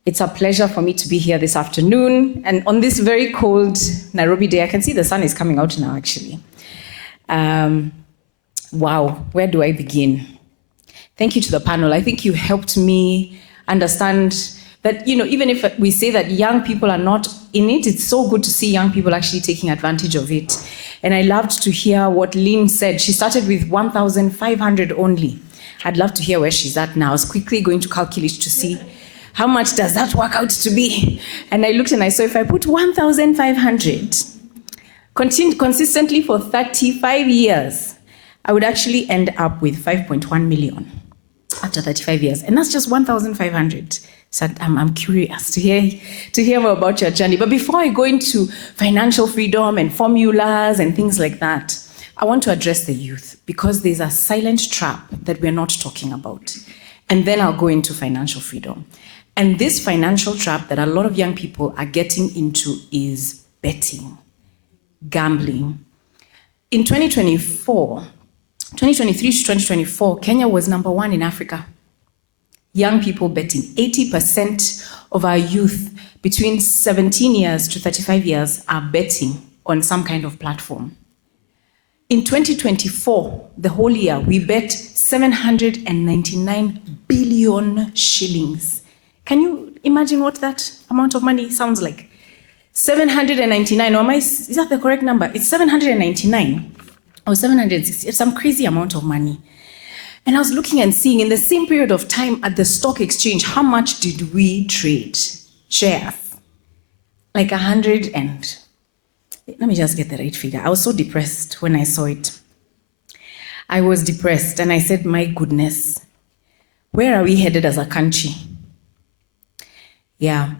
It's a pleasure for me to be here this afternoon. And on this very cold Nairobi day, I can see the sun is coming out now, actually. Wow, where do I begin? Thank you to the panel. I think you helped me understand that, you know, even if we say that young people are not in it, it's so good to see young people actually taking advantage of it. And I loved to hear what Lynn said. She started with 1,500 only. I'd love to hear where she's at now. I was quickly going to calculate to see how much does that work out to be? And I looked and I saw if I put 1,500 consistently for 35 years, I would actually end up with 5.1 million after 35 years. And that's just 1,500. So I'm curious to hear more about your journey. But before I go into financial freedom and formulas and things like that, I want to address the youth because there's a silent trap that we're not talking about. And then I'll go into financial freedom. And this financial trap that a lot of young people are getting into is betting, gambling. In 2023 to 2024, Kenya was number 1 in Africa. Young people betting. 80% of our youth between 17 years to 35 years are betting on some kind of platform. In 2024, the whole year, we bet 799 billion shillings. Can you imagine what that amount of money sounds like? 799, or is that the correct number? It's 799 or 760, it's some crazy amount of money. And I was looking and seeing in the same period of time at the stock exchange, how much did we trade? Shares. Like 100 and, let me just get the right figure. I was so depressed when I saw it. I was depressed and I said, my goodness, where are we headed as a country? Yeah,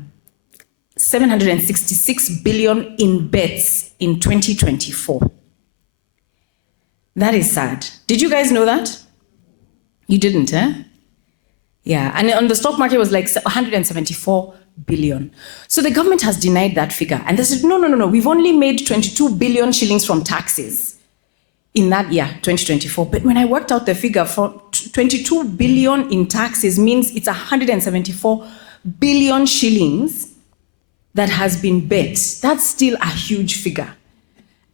766 billion in bets in 2024. That is sad. Did you guys know that? You didn't, eh? Yeah, and on the stock market it was like 174 billion. So the government has denied that figure. And they said, no, we've only made 22 billion shillings from taxes in that year, 2024. But when I worked out the figure, for 22 billion in taxes means it's 174 billion shillings that has been bet. That's still a huge figure.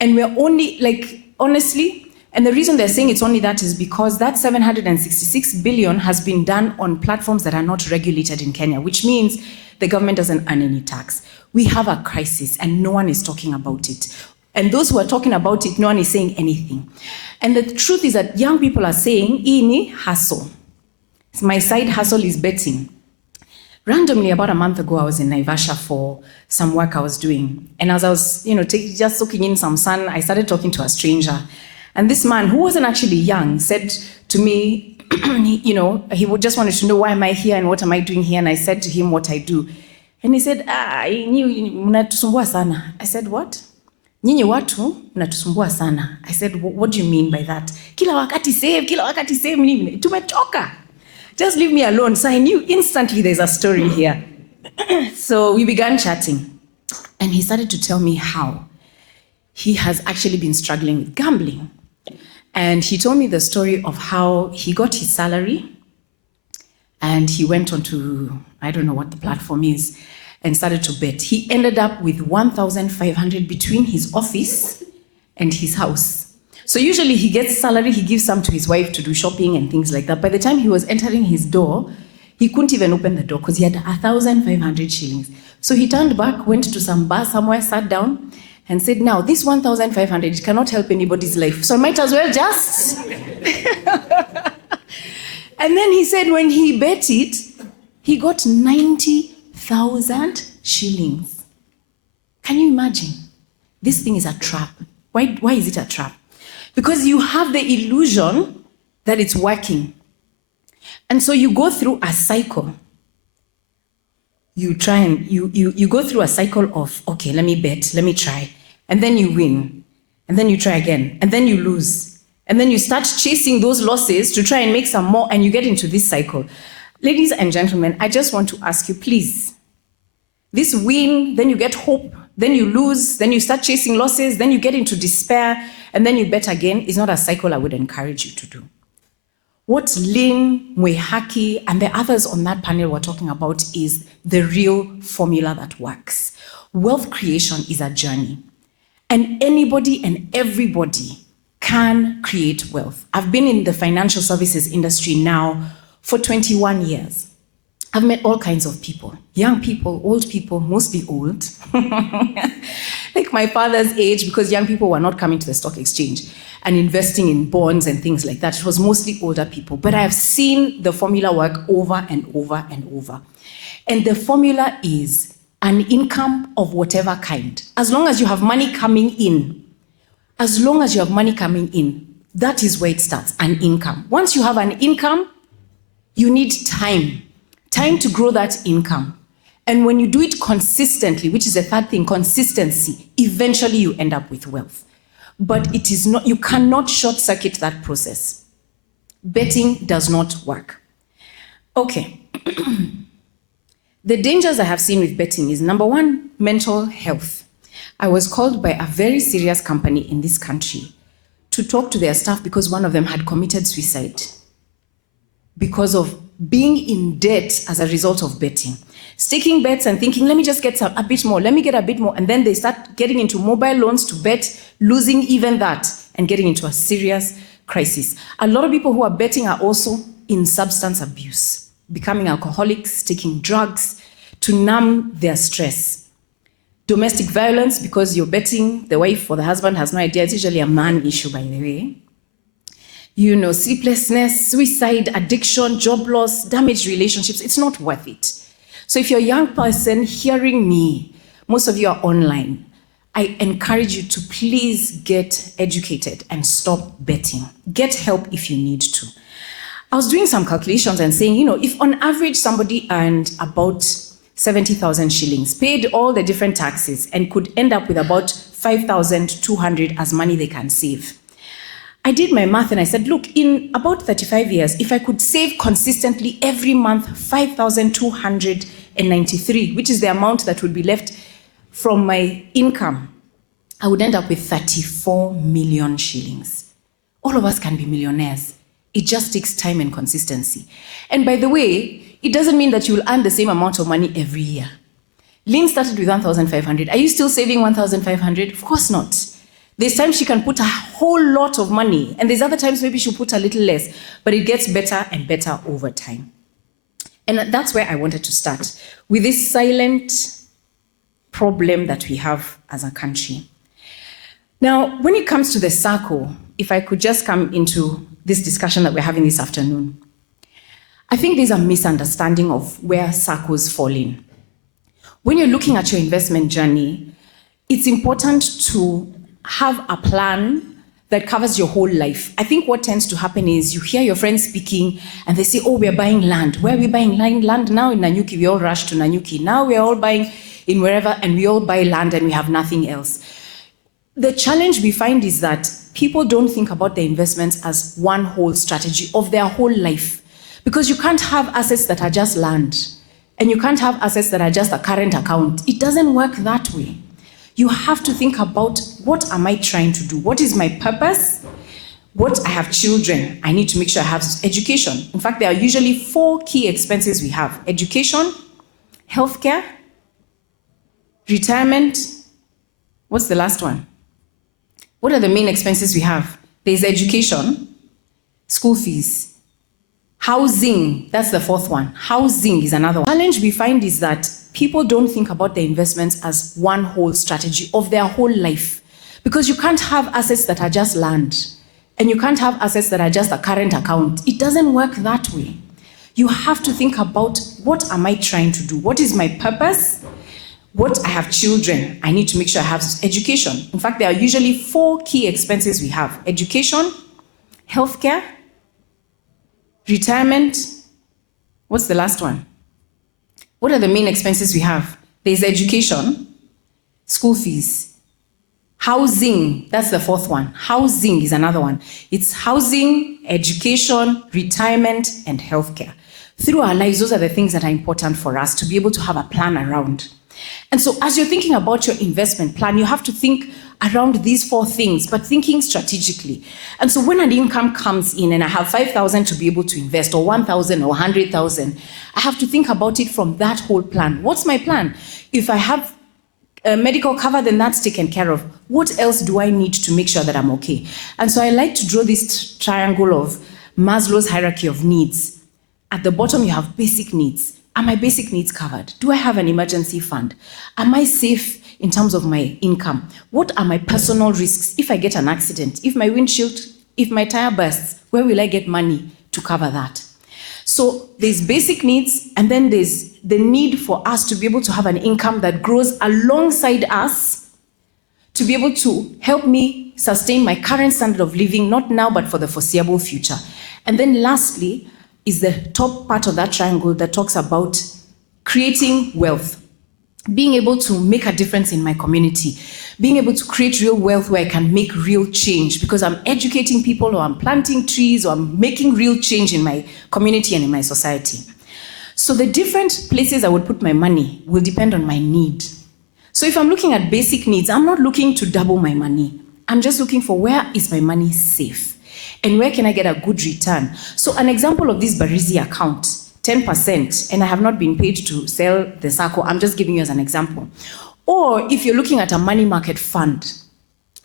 And we're only, like, honestly, and the reason they're saying it's only that is because that 766 billion has been done on platforms that are not regulated in Kenya, which means the government doesn't earn any tax. We have a crisis and no one is talking about it. And those who are talking about it, no one is saying anything. And the truth is that young people are saying, ini hustle. My side hustle is betting. Randomly, about a month ago, I was in Naivasha for some work I was doing. And as I was, just soaking in some sun, I started talking to a stranger. And this man, who wasn't actually young, said to me, he just wanted to know, why am I here and what am I doing here? And I said to him what I do. And he said, mnatusumbua sana. I said, what? Nyinyi watu mnatusumbua sana. I said, what do you mean by that? Kila wakati save, tumechoka. Just leave me alone. So I knew instantly there's a story here. So we began chatting. And he started to tell me how he has actually been struggling with gambling. And he told me the story of how he got his salary and he went on to, I don't know what the platform is, and started to bet. He ended up with 1,500 between his office and his house. So usually he gets salary, he gives some to his wife to do shopping and things like that. By the time he was entering his door, he couldn't even open the door because he had 1,500 shillings. So he turned back, went to some bar somewhere, sat down, and said, now, this 1,500 cannot help anybody's life, so I might as well just... And then he said when he bet it, he got 90,000 shillings. Can you imagine? This thing is a trap. Why is it a trap? Because you have the illusion that it's working. And so you go through a cycle. You try and you go through a cycle of, okay, let me bet, let me try. And then you win. And then you try again. And then you lose. And then you start chasing those losses to try and make some more, and you get into this cycle. Ladies and gentlemen, I just want to ask you, please, this win, then you get hope, then you lose, then you start chasing losses, then you get into despair, and then you bet again, is not a cycle I would encourage you to do. What Lynn, Mwehaki, and the others on that panel were talking about is the real formula that works. Wealth creation is a journey. And anybody and everybody can create wealth. I've been in the financial services industry now for 21 years. I've met all kinds of people, young people, old people, mostly old. Like my father's age, because young people were not coming to the stock exchange and investing in bonds and things like that. It was mostly older people. But I have seen the formula work over and over and over. And the formula is an income of whatever kind. As long as you have money coming in, that is where it starts, an income. Once you have an income, you need time to grow that income. And when you do it consistently, which is the third thing, consistency, eventually you end up with wealth. but it is not, you cannot short circuit that process. Betting does not work. Okay. The dangers I have seen with betting is, number one, mental health. I was called by a very serious company in this country to talk to their staff because one of them had committed suicide because of being in debt as a result of betting. Staking bets and thinking, let me just get a bit more, let me get a bit more, and then they start getting into mobile loans to bet, losing even that, and getting into a serious crisis. A lot of people who are betting are also in substance abuse, becoming alcoholics, taking drugs to numb their stress. Domestic violence, because you're betting, the wife or the husband has no idea, it's usually a man issue, by the way. You know, sleeplessness, suicide, addiction, job loss, damaged relationships, it's not worth it. So if you're a young person hearing me, most of you are online, I encourage you to please get educated and stop betting. Get help if you need to. I was doing some calculations and saying, you know, if on average somebody earned about 70,000 shillings, paid all the different taxes, and could end up with about 5,200 as money they can save. I did my math and I said, look, in about 35 years, if I could save consistently every month 5,293, which is the amount that would be left from my income, I would end up with 34 million shillings. All of us can be millionaires. It just takes time and consistency. And by the way, it doesn't mean that you will earn the same amount of money every year. Lynn started with 1,500. Are you still saving 1,500? Of course not. There's times she can put a whole lot of money, and there's other times maybe she'll put a little less, but it gets better and better over time. And that's where I wanted to start, with this silent problem that we have as a country. Now, when it comes to the SACCO, if I could just come into this discussion that we're having this afternoon, I think there's a misunderstanding of where SACCOs fall in. When you're looking at your investment journey, it's important to have a plan that covers your whole life. I think what tends to happen is you hear your friends speaking and they say, oh, we're buying land. Where are we buying land now? In Nanyuki, we all rush to Nanyuki. Now we're all buying in wherever, and we all buy land and we have nothing else. The challenge we find is that people don't think about their investments as one whole strategy of their whole life. Because you can't have assets that are just land, and you can't have assets that are just a current account. It doesn't work that way. You have to think about, what am I trying to do? What is my purpose? I have children. I need to make sure I have education. In fact, there are usually 4 key expenses we have: education, healthcare, retirement. What's the last one? What are the main expenses we have? There's education, school fees, housing. That's the 4th one. Housing is another one. The challenge we find is that people don't think about their investments as one whole strategy of their whole life. Because you can't have assets that are just land, and you can't have assets that are just a current account. It doesn't work that way. You have to think about, what am I trying to do? What is my purpose? I have children. I need to make sure I have education. In fact, there are usually 4 key expenses we have: education, healthcare, retirement. What's the last one? What are the main expenses we have? There's education, school fees, housing. That's the 4th one. Housing is another one. It's housing, education, retirement, and healthcare. Through our lives, those are the things that are important for us to be able to have a plan around. And so as you're thinking about your investment plan, you have to think around these 4 things, but thinking strategically. And so when an income comes in and I have 5,000 to be able to invest, or 1,000 or 100,000, I have to think about it from that whole plan. What's my plan? If I have a medical cover, then that's taken care of. What else do I need to make sure that I'm okay? And so I like to draw this triangle of Maslow's hierarchy of needs. At the bottom, you have basic needs. Are my basic needs covered? Do I have an emergency fund? Am I safe in terms of my income? What are my personal risks? If I get an accident, if my tire bursts, where will I get money to cover that? So there's basic needs, and then there's the need for us to be able to have an income that grows alongside us, to be able to help me sustain my current standard of living, not now, but for the foreseeable future. And then lastly, is the top part of that triangle that talks about creating wealth, being able to make a difference in my community, being able to create real wealth where I can make real change because I'm educating people or I'm planting trees or I'm making real change in my community and in my society. So the different places I would put my money will depend on my need. So if I'm looking at basic needs, I'm not looking to double my money. I'm just looking for where is my money safe and where can I get a good return. So an example of this Barizi account, 10%, and I have not been paid to sell the SACCO, I'm just giving you as an example. Or if you're looking at a money market fund,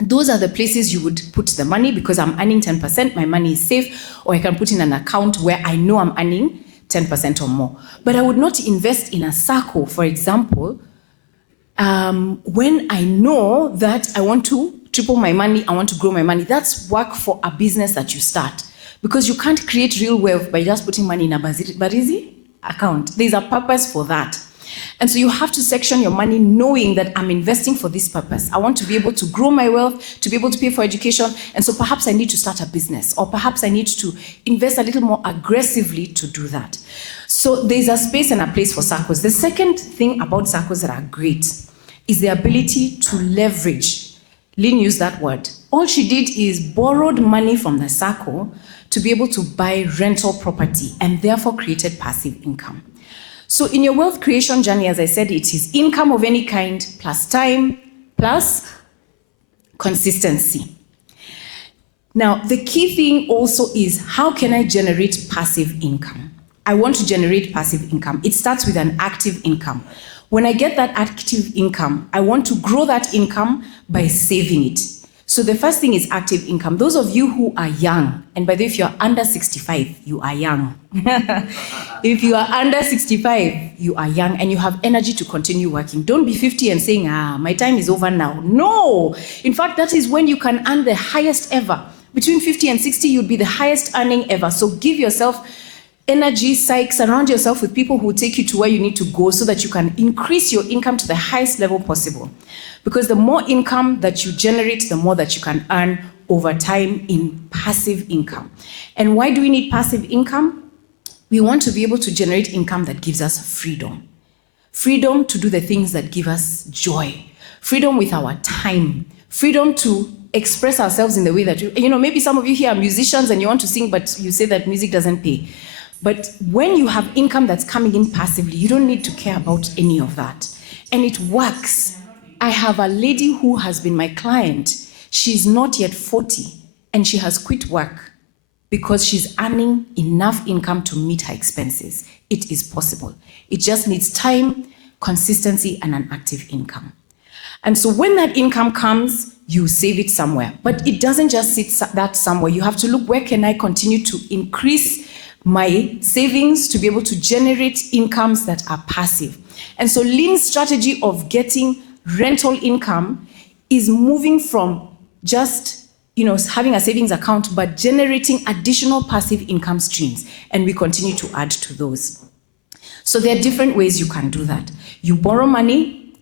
those are the places you would put the money because I'm earning 10%, my money is safe, or I can put in an account where I know I'm earning 10% or more. But I would not invest in a SACCO, for example, when I know that I want to triple my money, I want to grow my money. That's work for a business that you start. Because you can't create real wealth by just putting money in a Barizi account. There's a purpose for that. And so you have to section your money knowing that I'm investing for this purpose. I want to be able to grow my wealth, to be able to pay for education, and so perhaps I need to start a business, or perhaps I need to invest a little more aggressively to do that. So there's a space and a place for SACCOs. The second thing about SACCOs that are great is the ability to leverage. Lynn used that word. All she did is borrowed money from the SACCO to be able to buy rental property and therefore created passive income. So in your wealth creation journey, as I said, it is income of any kind plus time plus consistency. Now, the key thing also is how can I generate passive income? I want to generate passive income. It starts with an active income. When I get that active income, I want to grow that income by saving it. So the first thing is active income. Those of you who are young, and by the way, if you're under 65, you are young. If you are under 65, you are young and you have energy to continue working. Don't be 50 and saying, my time is over now. No. In fact, that is when you can earn the highest ever. Between 50 and 60, you'd be the highest earning ever. So give yourself energy, surround yourself with people who will take you to where you need to go so that you can increase your income to the highest level possible. Because the more income that you generate, the more that you can earn over time in passive income. And why do we need passive income? We want to be able to generate income that gives us freedom. Freedom to do the things that give us joy. Freedom with our time. Freedom to express ourselves in the way that, maybe some of you here are musicians and you want to sing, but you say that music doesn't pay. But when you have income that's coming in passively, you don't need to care about any of that. And it works. I have a lady who has been my client. She's not yet 40 and she has quit work because she's earning enough income to meet her expenses. It is possible. It just needs time, consistency, and an active income. And so when that income comes, you save it somewhere. But it doesn't just sit that somewhere. You have to look, where can I continue to increase my savings to be able to generate incomes that are passive? And so Lynn's strategy of getting rental income is moving from just having a savings account, but generating additional passive income streams. And we continue to add to those. So there are different ways you can do that. You borrow money,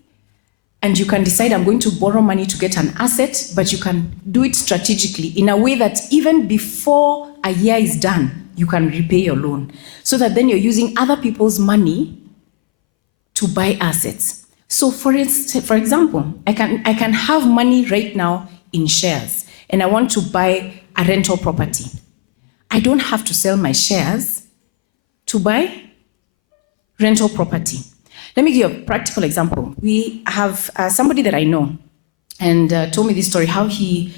and you can decide, I'm going to borrow money to get an asset, but you can do it strategically in a way that even before a year is done, you can repay your loan. So that then you're using other people's money to buy assets. So for example, I can have money right now in shares, and I want to buy a rental property. I don't have to sell my shares to buy rental property. Let me give you a practical example. We have somebody that I know, and told me this story, how he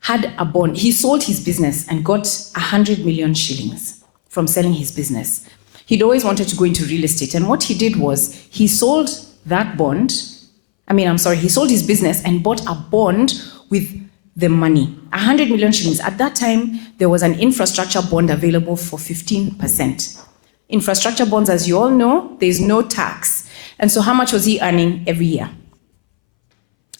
had a bond. He sold his business and got 100 million shillings from selling his business. He'd always wanted to go into real estate, and what he did was he sold that bond. He sold his business and bought a bond with the money, 100 million shillings. At that time, there was an infrastructure bond available for 15%. Infrastructure bonds, as you all know, there's no tax. And so how much was he earning every year?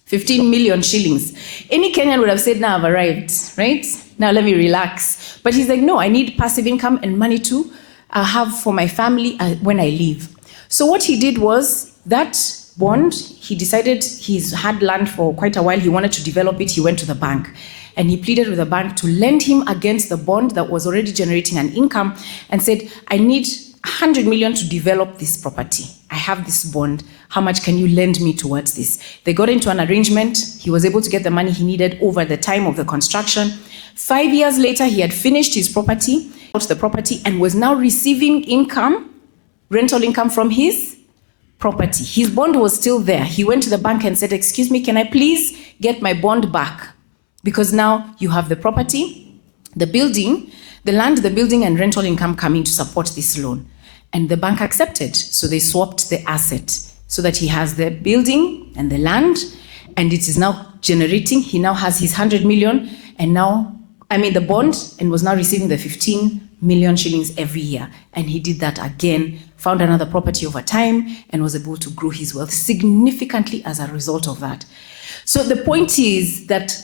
15 million shillings. Any Kenyan would have said, now I've arrived, right? Now let me relax. But he's like, no, I need passive income and money to have for my family when I leave. So what he did was that bond, he decided he's had land for quite a while, he wanted to develop it, he went to the bank. And he pleaded with the bank to lend him against the bond that was already generating an income and said, I need 100 million to develop this property. I have this bond. How much can you lend me towards this? They got into an arrangement. He was able to get the money he needed over the time of the construction. 5 years later, he had finished his property, bought the property, and was now receiving income, rental income from his property. His bond was still there. He went to the bank and said, excuse me, can I please get my bond back? Because now you have the property, the building, the land, the building, and rental income coming to support this loan. And the bank accepted. So they swapped the asset so that he has the building and the land, and it is now generating. He now has his 100 million, and now, the bond, and was now receiving the 15 million shillings every year. And he did that again, found another property over time, and was able to grow his wealth significantly as a result of that. So the point is that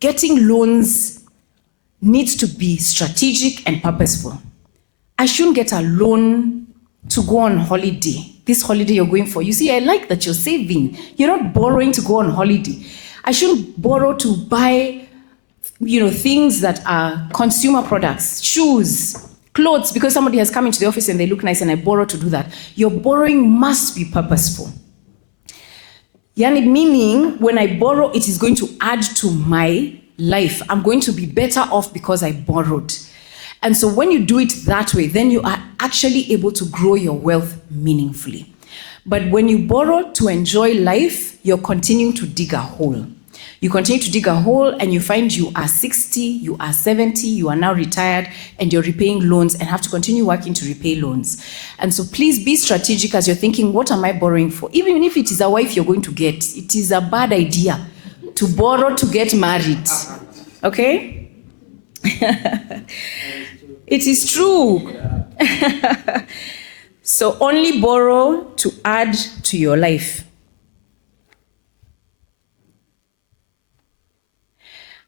getting loans needs to be strategic and purposeful. I shouldn't get a loan to go on holiday. This holiday you're going for. You see, I like that you're saving. You're not borrowing to go on holiday. I shouldn't borrow to buy, things that are consumer products, shoes, clothes, because somebody has come into the office and they look nice and I borrow to do that. Your borrowing must be purposeful. Yani, meaning when I borrow, it is going to add to my life. I'm going to be better off because I borrowed. And so when you do it that way, then you are actually able to grow your wealth meaningfully. But when you borrow to enjoy life, you're continuing to dig a hole. You continue to dig a hole and you find you are 60, you are 70, you are now retired, and you're repaying loans and have to continue working to repay loans. And so please be strategic as you're thinking, what am I borrowing for? Even if it is a wife you're going to get, it is a bad idea to borrow to get married. Okay? It is true. So only borrow to add to your life.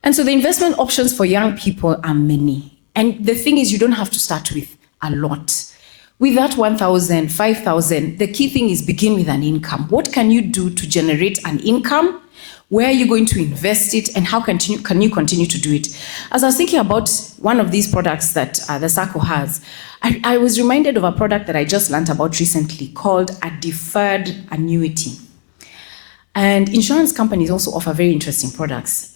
And so the investment options for young people are many. And the thing is, you don't have to start with a lot. With that 1,000, 5,000, the key thing is begin with an income. What can you do to generate an income? Where are you going to invest it? And how can you continue to do it? As I was thinking about one of these products that the SACCO has, I was reminded of a product that I just learned about recently called a deferred annuity. And insurance companies also offer very interesting products.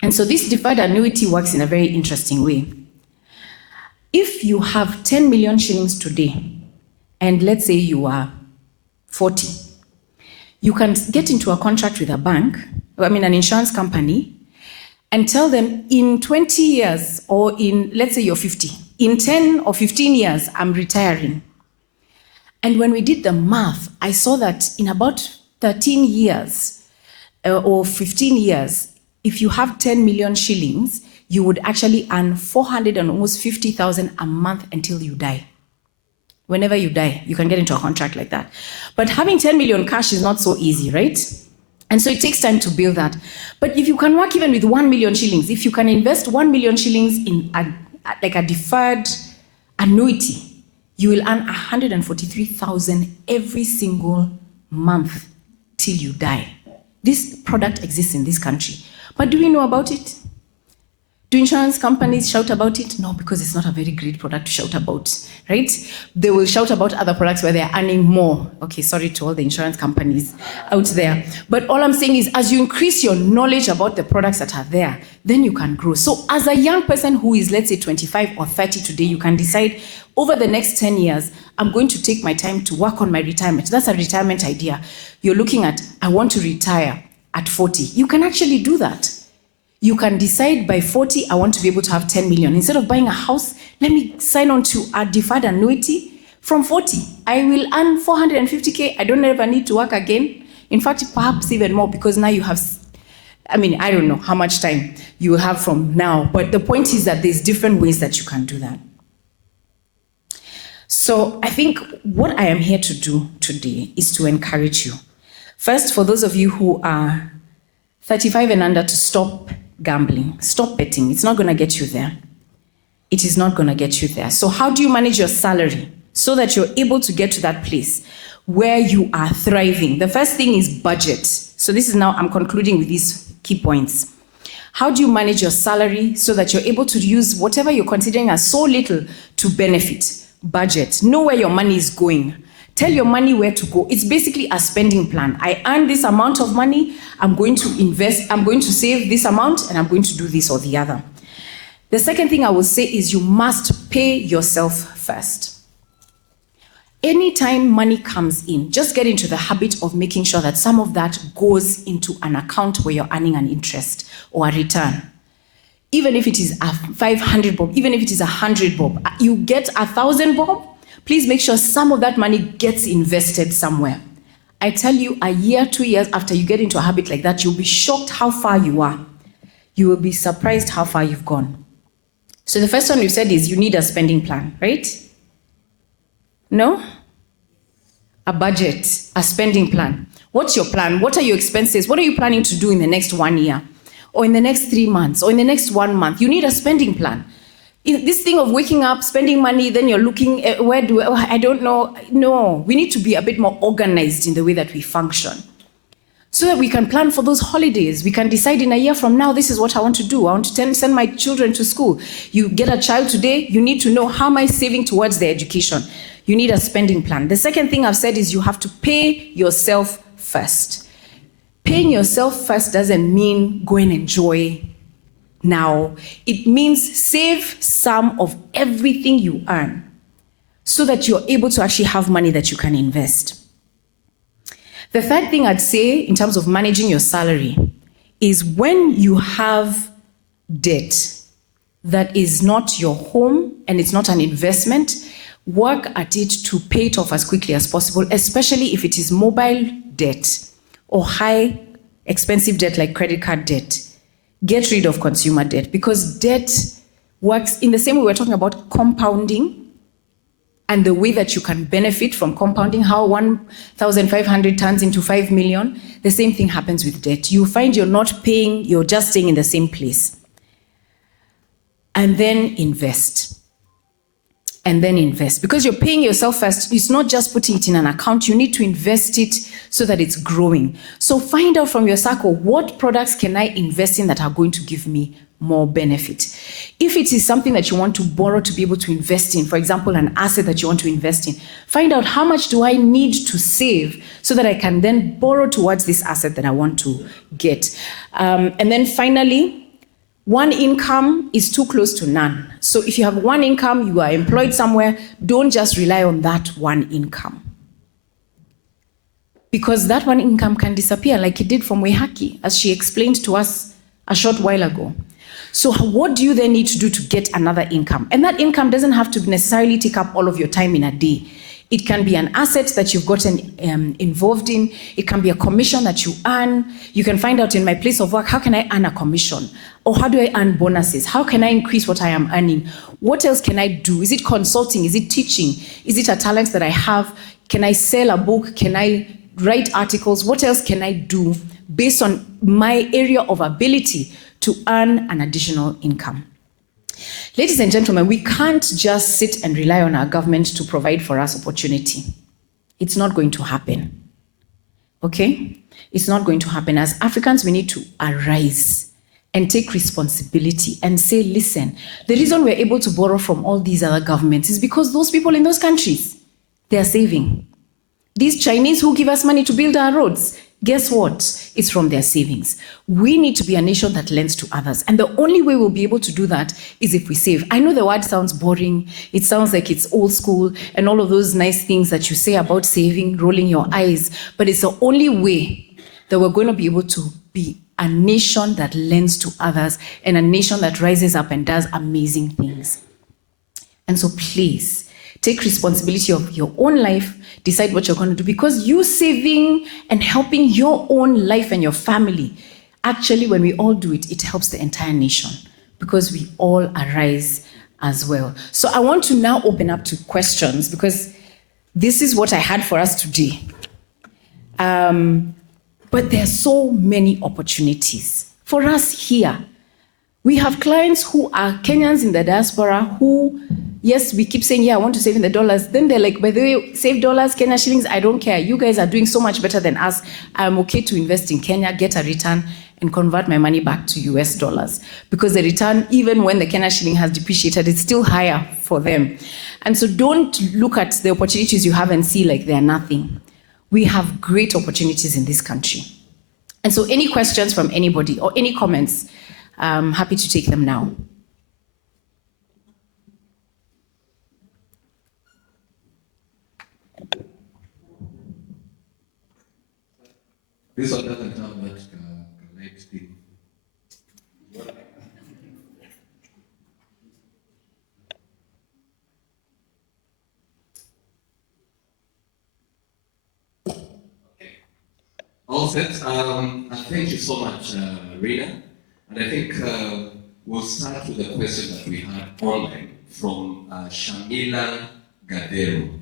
And so this deferred annuity works in a very interesting way. If you have 10 million shillings today, and let's say you are 40, you can get into a contract with a bank, an insurance company, and tell them in 20 years, or let's say you're 50, in 10 or 15 years, I'm retiring. And when we did the math, I saw that in about 13 years or 15 years, if you have 10 million shillings, you would actually earn 450,000 a month until you die. Whenever you die, you can get into a contract like that. But having 10 million cash is not so easy, right? And so it takes time to build that. But if you can work even with 1 million shillings, if you can invest 1 million shillings in a deferred annuity, you will earn 143,000 every single month till you die. This product exists in this country. But do we know about it? Do insurance companies shout about it? No, because it's not a very great product to shout about, right? They will shout about other products where they're earning more. Okay, sorry to all the insurance companies out there. But all I'm saying is, as you increase your knowledge about the products that are there, then you can grow. So as a young person who is, let's say, 25 or 30 today, you can decide, over the next 10 years, I'm going to take my time to work on my retirement. That's a retirement idea. You're looking at, I want to retire at 40. You can actually do that. You can decide by 40, I want to be able to have 10 million. Instead of buying a house, let me sign on to a deferred annuity. From 40, I will earn 450K. I don't ever need to work again. In fact, perhaps even more, because now you have, I don't know how much time you will have from now. But the point is that there's different ways that you can do that. So I think what I am here to do today is to encourage you. First, for those of you who are 35 and under, to stop gambling, stop betting. It's not going to get you there. It is not going to get you there. So how do you manage your salary so that you're able to get to that place where you are thriving. The first thing is budget. So this is now, I'm concluding with these key points. How do you manage your salary so that you're able to use whatever you're considering as so little to benefit? Budget. Know where your money is going. Tell your money where to go. It's basically a spending plan. I earn this amount of money, I'm going to invest, I'm going to save this amount, and I'm going to do this or the other. The second thing I will say is you must pay yourself first. Anytime money comes in, just get into the habit of making sure that some of that goes into an account where you're earning an interest or a return. Even if it is a 500 bob, even if it is 100 bob, you get 1,000 bob, please make sure some of that money gets invested somewhere. I tell you, a year, 2 years after you get into a habit like that, you'll be shocked how far you are. You will be surprised how far you've gone. So the first one we've said is you need a spending plan, right? No? A budget, a spending plan. What's your plan? What are your expenses? What are you planning to do in the next 1 year? Or in the next 3 months? Or in the next 1 month? You need a spending plan. This thing of waking up, spending money, then you're looking at I don't know. No, we need to be a bit more organized in the way that we function. So that we can plan for those holidays. We can decide in a year from now, this is what I want to do. I want to send my children to school. You get a child today, you need to know how am I saving towards their education. You need a spending plan. The second thing I've said is you have to pay yourself first. Paying yourself first doesn't mean go and enjoy now. It means save some of everything you earn so that you're able to actually have money that you can invest. The third thing I'd say in terms of managing your salary is when you have debt that is not your home and it's not an investment, work at it to pay it off as quickly as possible, especially if it is mobile debt or high expensive debt like credit card debt. Get rid of consumer debt because debt works in the same way we're talking about compounding and the way that you can benefit from compounding, how 1,500 turns into 5 million, the same thing happens with debt. You find you're not paying, you're just staying in the same place. And then invest. And then invest. Because you're paying yourself first, it's not just putting it in an account, you need to invest it so that it's growing. So find out from your SACCO, what products can I invest in that are going to give me more benefit? If it is something that you want to borrow to be able to invest in, for example, an asset that you want to invest in, find out how much do I need to save so that I can then borrow towards this asset that I want to get. And then finally, one income is too close to none. So if you have one income, you are employed somewhere, don't just rely on that one income. Because that one income can disappear like it did from Wehaki, as she explained to us a short while ago. So what do you then need to do to get another income? And that income doesn't have to necessarily take up all of your time in a day. It can be an asset that you've gotten involved in. It can be a commission that you earn. You can find out in my place of work, how can I earn a commission? Or how do I earn bonuses? How can I increase what I am earning? What else can I do? Is it consulting? Is it teaching? Is it a talent that I have? Can I sell a book? Can I write articles? What else can I do based on my area of ability to earn an additional income? Ladies and gentlemen, we can't just sit and rely on our government to provide for us opportunity. It's not going to happen. Okay? It's not going to happen. As Africans, we need to arise and take responsibility and say, listen, the reason we're able to borrow from all these other governments is because those people in those countries, they are saving. These Chinese who give us money to build our roads, guess what? It's from their savings. We need to be a nation that lends to others. And the only way we'll be able to do that is if we save. I know the word sounds boring. It sounds like it's old school and all of those nice things that you say about saving, rolling your eyes. But it's the only way that we're going to be able to be a nation that lends to others and a nation that rises up and does amazing things. And so please, take responsibility of your own life, decide what you're going to do, because you saving and helping your own life and your family, actually, when we all do it, it helps the entire nation because we all arise as well. So I want to now open up to questions because this is what I had for us today. But there are so many opportunities for us here. We have clients who are Kenyans in the diaspora who Yes, we keep saying, yeah, I want to save in the dollars. Then they're like, by the way, save dollars, Kenya shillings, I don't care. You guys are doing so much better than us. I'm okay to invest in Kenya, get a return, and convert my money back to US dollars. Because the return, even when the Kenya shilling has depreciated, it's still higher for them. And so don't look at the opportunities you have and see like they're nothing. We have great opportunities in this country. And so any questions from anybody or any comments, I'm happy to take them now. This one doesn't have much light speed. All set. Thank you so much, Rina. And I think we'll start with the question that we had online from Shamila Gadero.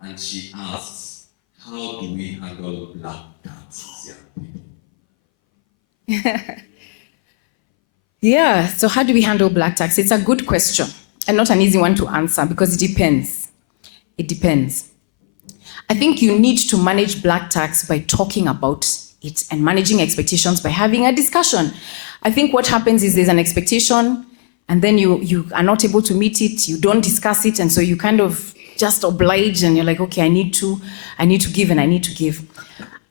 And she asks, how do we handle black tax? Yeah, so how do we handle black tax? It's a good question and not an easy one to answer because it depends. It depends. I think you need to manage black tax by talking about it and managing expectations by having a discussion. I think what happens is there's an expectation and then you are not able to meet it, you don't discuss it, and so you kind of just oblige and you're like, okay, I need to give and I need to give.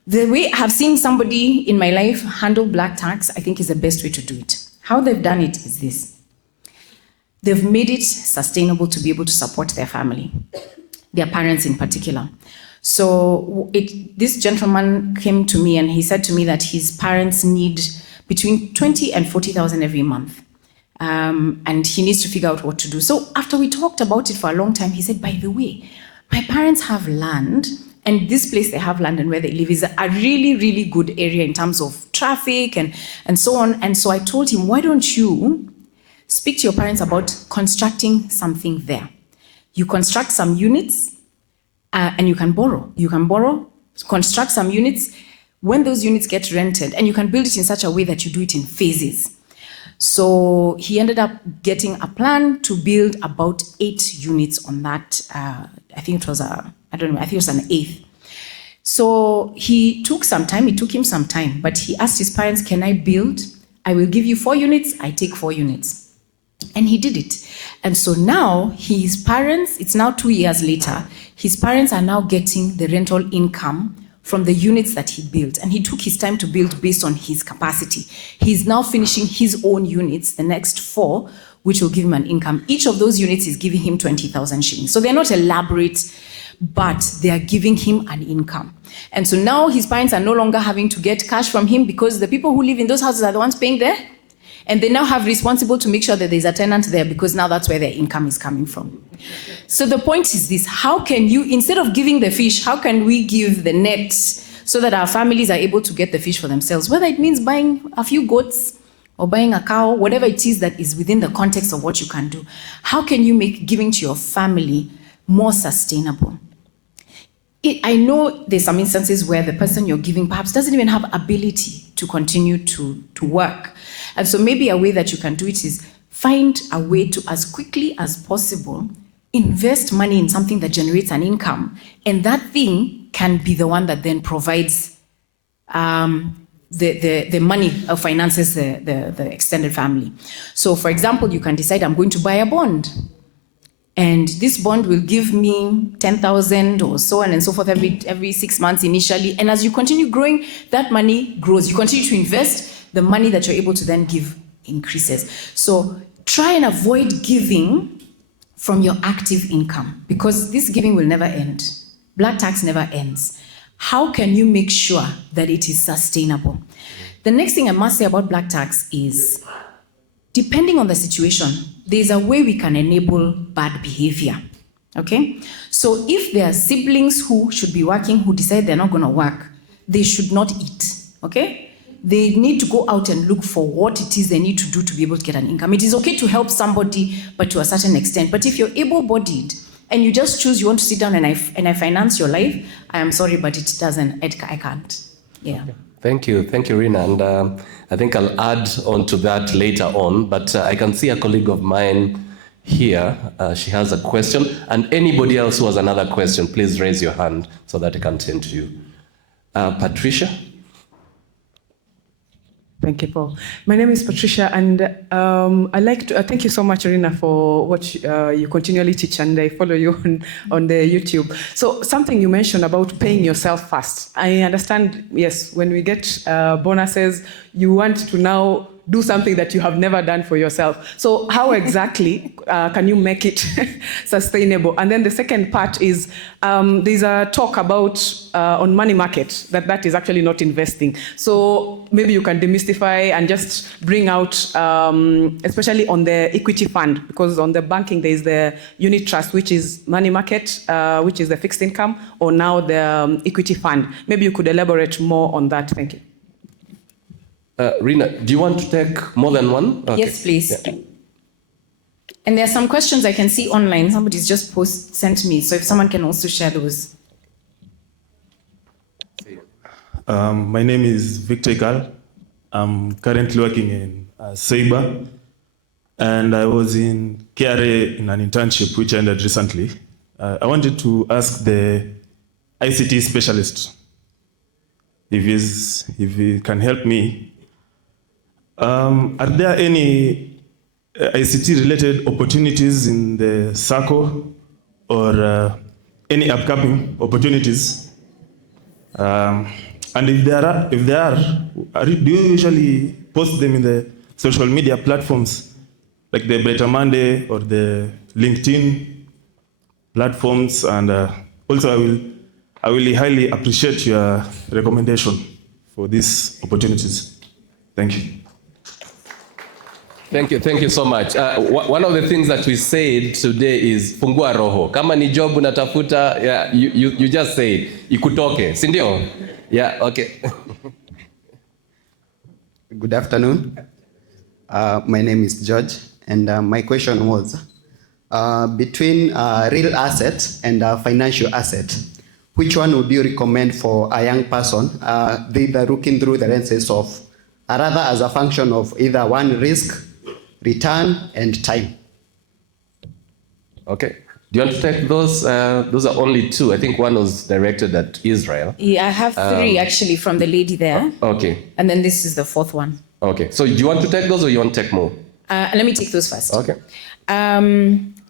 The way I've seen somebody in my life handle black tax, I think is the best way to do it. How they've done it is this. They've made it sustainable to be able to support their family, their parents in particular. So this gentleman came to me and he said to me that his parents need between 20 and 40,000 every month. And he needs to figure out what to do. So after we talked about it for a long time, he said, by the way, my parents have land, and this place they have land and where they live is a really, really good area in terms of traffic and so on. And so I told him, why don't you speak to your parents about constructing something there? You construct some units, and you can borrow. You can borrow, construct some units. When those units get rented, and you can build it in such a way that you do it in phases. So he ended up getting a plan to build about 8 units on that. I think it was I think it was an 8th. So he took some time, it took him some time, but he asked his parents, can I build? I will give you 4 units, I take 4 units. And he did it. And so now his parents, it's now 2 years later, his parents are now getting the rental income from the units that he built. And he took his time to build based on his capacity. He's now finishing his own units, the next 4, which will give him an income. Each of those units is giving him 20,000 shillings. So they're not elaborate, but they are giving him an income. And so now his parents are no longer having to get cash from him because the people who live in those houses are the ones paying there. And they now have responsible to make sure that there's a tenant there because now that's where their income is coming from. So the point is this, how can you, instead of giving the fish, how can we give the net so that our families are able to get the fish for themselves? Whether it means buying a few goats or buying a cow, whatever it is that is within the context of what you can do. How can you make giving to your family more sustainable? I know there's some instances where the person you're giving perhaps doesn't even have ability to continue to work. And so maybe a way that you can do it is find a way to, as quickly as possible, invest money in something that generates an income. And that thing can be the one that then provides the money or finances the extended family. So for example, you can decide I'm going to buy a bond. And this bond will give me 10,000 or so on and so forth every 6 months initially. And as you continue growing, that money grows. You continue to invest, the money that you're able to then give increases. So try and avoid giving from your active income because this giving will never end. Black tax never ends. How can you make sure that it is sustainable? The next thing I must say about black tax is, depending on the situation, there's a way we can enable bad behavior, okay? So if there are siblings who should be working who decide they're not gonna work, they should not eat, okay? They need to go out and look for what it is they need to do to be able to get an income. It is okay to help somebody, but to a certain extent. But if you're able-bodied and you just choose you want to sit down and I finance your life, I am sorry, but it doesn't, I can't, yeah. Thank you, Rina. And I think I'll add on to that later on, but I can see a colleague of mine here, she has a question. And anybody else who has another question, please raise your hand so that I can tend to you. Patricia? Thank you, Paul. My name is Patricia, and I'd like to thank you so much, Rina, for what you continually teach, and I follow you on the YouTube. So something you mentioned about paying yourself first. I understand, yes, when we get bonuses, you want to now do something that you have never done for yourself. So how exactly can you make it sustainable? And then the second part is there's a talk about on money market that is actually not investing. So maybe you can demystify and just bring out, especially on the equity fund, because on the banking there is the unit trust, which is money market, which is the fixed income, or now the equity fund. Maybe you could elaborate more on that. Thank you. Rina, do you want to take more than one? Okay. Yes, please. Yeah. And there are some questions I can see online. Somebody's just sent me. So if someone can also share those. My name is Victor Igal. I'm currently working in Sabre. And I was in KRA in an internship which ended recently. I wanted to ask the ICT specialist if he can help me. Are there any ICT-related opportunities in the SACCO or any upcoming opportunities? And if there are, do you usually post them in the social media platforms like the Better Monday or the LinkedIn platforms? And also, I will highly appreciate your recommendation for these opportunities. Thank you. Thank you so much. One of the things that we said today is fungua roho. Kama ni job unatafuta, yeah, you just say it. Ikutoke, si ndio? Yeah, okay. Good afternoon. My name is George, and my question was, between real asset and financial asset, which one would you recommend for a young person, either looking through the lenses of, rather as a function of either one, risk, return, and time? Okay. Do you want to take those? Those are only two. I think one was directed at Israel. Yeah, I have three actually from the lady there. Okay. And then this is the fourth one. Okay. So do you want to take those or you want to take more? Let me take those first. Okay.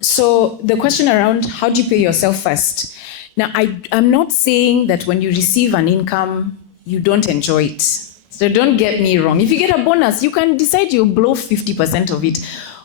So the question around how do you pay yourself first? Now, I'm not saying that when you receive an income, you don't enjoy it. So don't get me wrong. If you get a bonus, you can decide you'll blow 50% of it.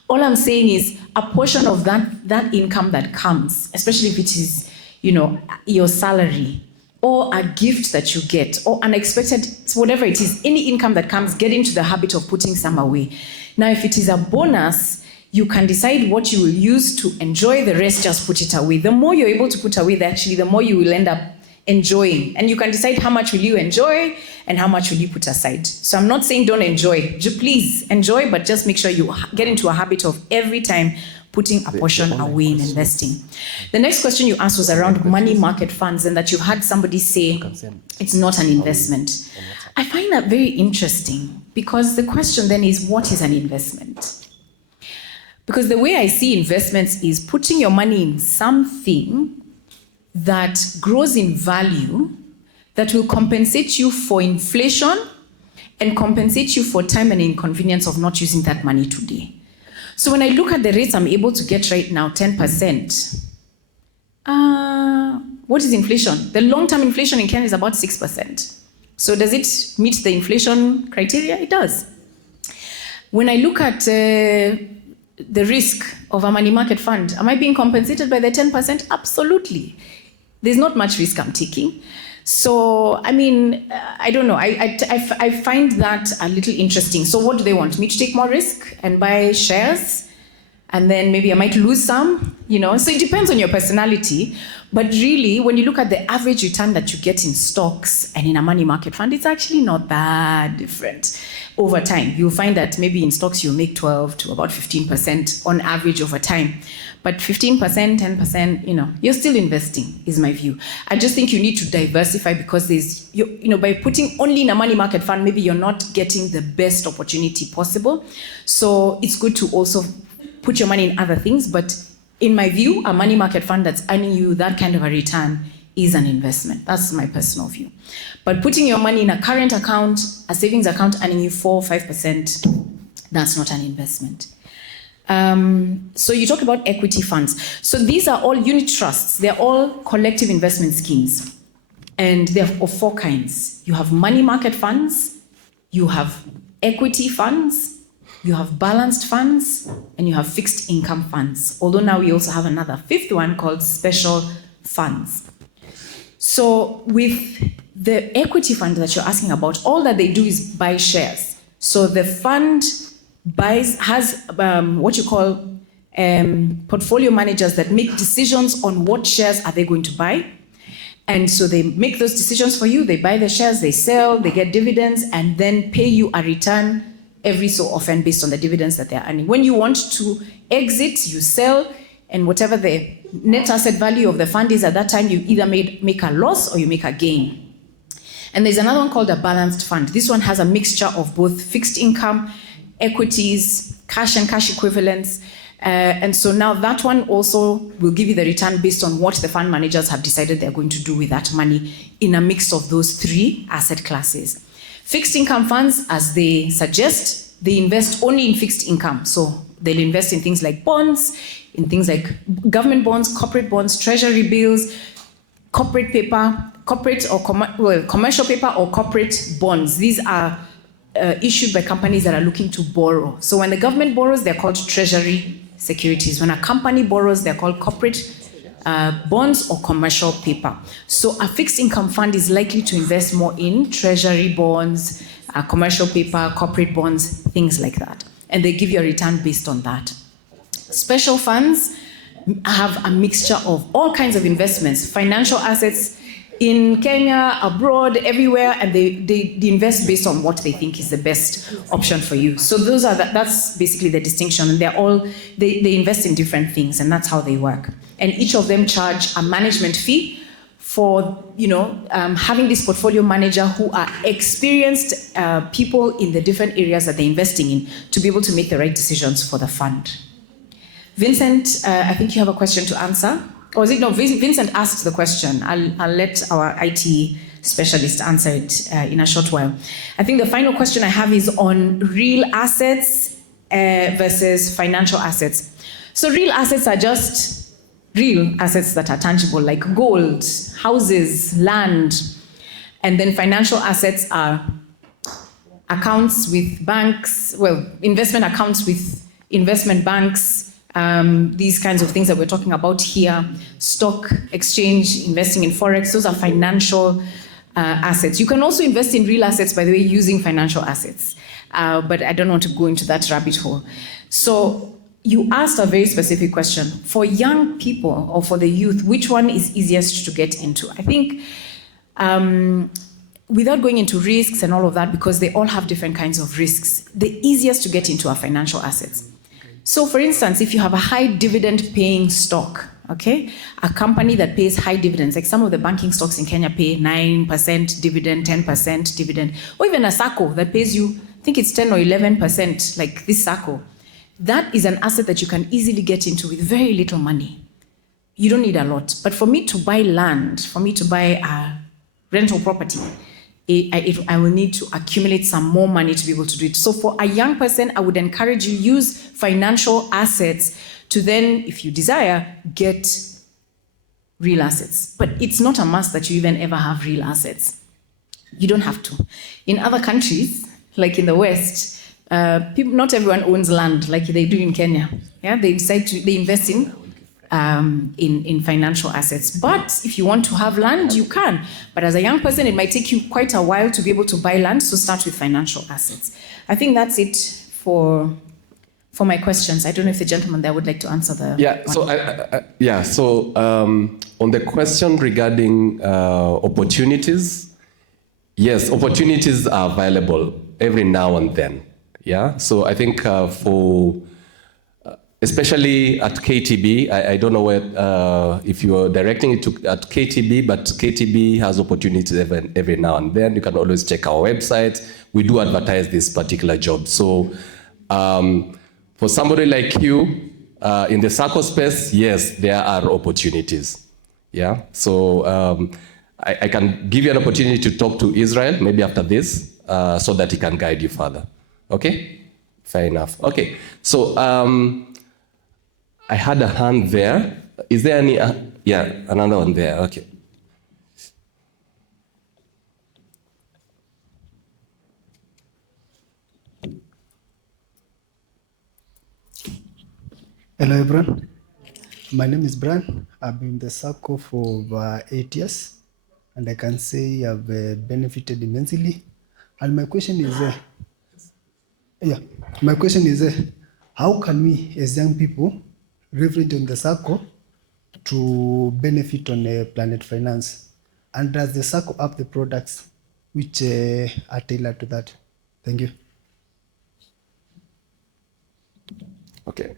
All I'm saying is a portion of that income that comes, especially if it is, your salary or a gift that you get or unexpected, whatever it is, any income that comes, get into the habit of putting some away. Now, if it is a bonus, you can decide what you will use to enjoy, the rest just put it away. The more you're able to put away, the more you will end up enjoying. And you can decide how much will you enjoy and how much will you put aside. So I'm not saying don't enjoy. Please enjoy, but just make sure you get into a habit of every time putting a portion away in investing. The next question you asked was around money market funds and that you've had somebody say it's not an investment. I find that very interesting because the question then is, what is an investment? Because the way I see investments is putting your money in something that grows in value, that will compensate you for inflation and compensate you for time and inconvenience of not using that money today. So when I look at the rates I'm able to get right now, 10%, what is inflation? The long-term inflation in Kenya is about 6%. So does it meet the inflation criteria? It does. When I look at the risk of a money market fund, am I being compensated by the 10%? Absolutely. There's not much risk I'm taking. So, I mean, I don't know. I find that a little interesting. So what do they want? Me to take more risk and buy shares? And then maybe I might lose some, So it depends on your personality. But really, when you look at the average return that you get in stocks and in a money market fund, it's actually not that different over time. You'll find that maybe in stocks you'll make 12 to about 15% on average over time. But 15%, 10%, you're still investing, is my view. I just think you need to diversify because by putting only in a money market fund, maybe you're not getting the best opportunity possible. So it's good to also put your money in other things, but in my view, a money market fund that's earning you that kind of a return is an investment. That's my personal view. But putting your money in a current account, a savings account earning you 4 or 5%, that's not an investment. So you talk about equity funds. So these are all unit trusts. They're all collective investment schemes. And they're of 4 kinds. You have money market funds, you have equity funds, you have balanced funds, and you have fixed income funds. Although now we also have another 5th one called special funds. So with the equity fund that you're asking about, all that they do is buy shares. So the fund has what you call portfolio managers that make decisions on what shares are they going to buy. And so they make those decisions for you. They buy the shares, they sell, they get dividends, and then pay you a return every so often based on the dividends that they're earning. When you want to exit, you sell, and whatever the net asset value of the fund is at that time, you either make a loss or you make a gain. And there's another one called a balanced fund. This one has a mixture of both fixed income, equities, cash and cash equivalents. And so now that one also will give you the return based on what the fund managers have decided they're going to do with that money in a mix of those 3 asset classes. Fixed income funds, as they suggest, they invest only in fixed income. So they'll invest in things like bonds, in things like government bonds, corporate bonds, treasury bills, corporate paper, commercial paper or corporate bonds. These are issued by companies that are looking to borrow. So when the government borrows, they're called treasury securities. When a company borrows, they're called corporate bonds or commercial paper. So a fixed income fund is likely to invest more in treasury bonds, commercial paper, corporate bonds, things like that. And they give you a return based on that. Special funds have a mixture of all kinds of investments, financial assets in Kenya, abroad, everywhere, and they invest based on what they think is the best option for you. So that's basically the distinction, and they invest in different things, and that's how they work. And each of them charge a management fee for having this portfolio manager who are experienced people in the different areas that they're investing in to be able to make the right decisions for the fund. Vincent, I think you have a question to answer. Or is it no? Vincent asked the question. I'll let our IT specialist answer it in a short while. I think the final question I have is on real assets versus financial assets. So real assets are just real assets that are tangible, like gold, houses, land. And then financial assets are accounts with banks, investment accounts with investment banks, these kinds of things that we're talking about here, stock exchange, investing in Forex, those are financial assets. You can also invest in real assets, by the way, using financial assets. But I don't want to go into that rabbit hole. So you asked a very specific question. For young people or for the youth, which one is easiest to get into? I think without going into risks and all of that, because they all have different kinds of risks, the easiest to get into are financial assets. So for instance, if you have a high dividend paying stock, okay, a company that pays high dividends, like some of the banking stocks in Kenya pay 9% dividend, 10% dividend, or even a SACCO that pays you, I think it's 10 or 11%, like this SACCO. That is an asset that you can easily get into with very little money. You don't need a lot. But for me to buy land, for me to buy a rental property, I will need to accumulate some more money to be able to do it. So for a young person, I would encourage you use financial assets to then, if you desire, get real assets. But it's not a must that you even ever have real assets. You don't have to. In other countries, like in the West, not everyone owns land like they do in Kenya. Yeah, they invest in financial assets. But if you want to have land, you can. But as a young person, it might take you quite a while to be able to buy land, so start with financial assets. I think that's it for my questions. I don't know if the gentleman there would like to answer the on the question regarding opportunities, yes, opportunities are available every now and then. Yeah, so I think especially at KTB, I don't know if you're directing it at KTB, but KTB has opportunities every now and then. You can always check our website. We do advertise this particular job. So for somebody like you, In the SACCO space, yes, there are opportunities. Yeah, so I can give you an opportunity to talk to Israel, maybe after this, so that he can guide you further. Okay? Fair enough. Okay, so I had a hand there. Is there any, yeah, another one there, okay. Hello everyone, my name is Brian. I've been in the SACCO for over 8 years and I can say I've benefited immensely. And my question is, how can we as young people leverage on the SACCO to benefit on Planet Finance? And does the SACCO have the products which are tailored to that? Thank you. Okay.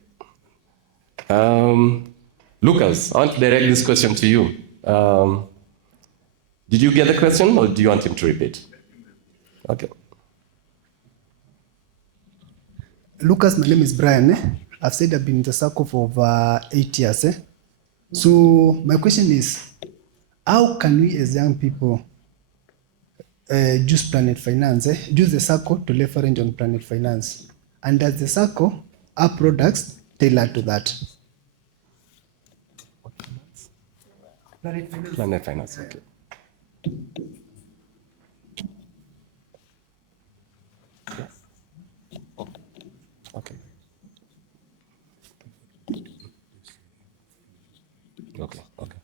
Lucas, I want to direct this question to you. Did you get the question or do you want him to repeat? Okay. Lucas, my name is Brian. I've said I've been in the SACCO for over 8 years. So my question is, how can we as young people use Planet Finance, use the SACCO to leverage on Planet Finance? And does the SACCO have products tailored to that? Planet Finance, okay. Okay. Okay, okay.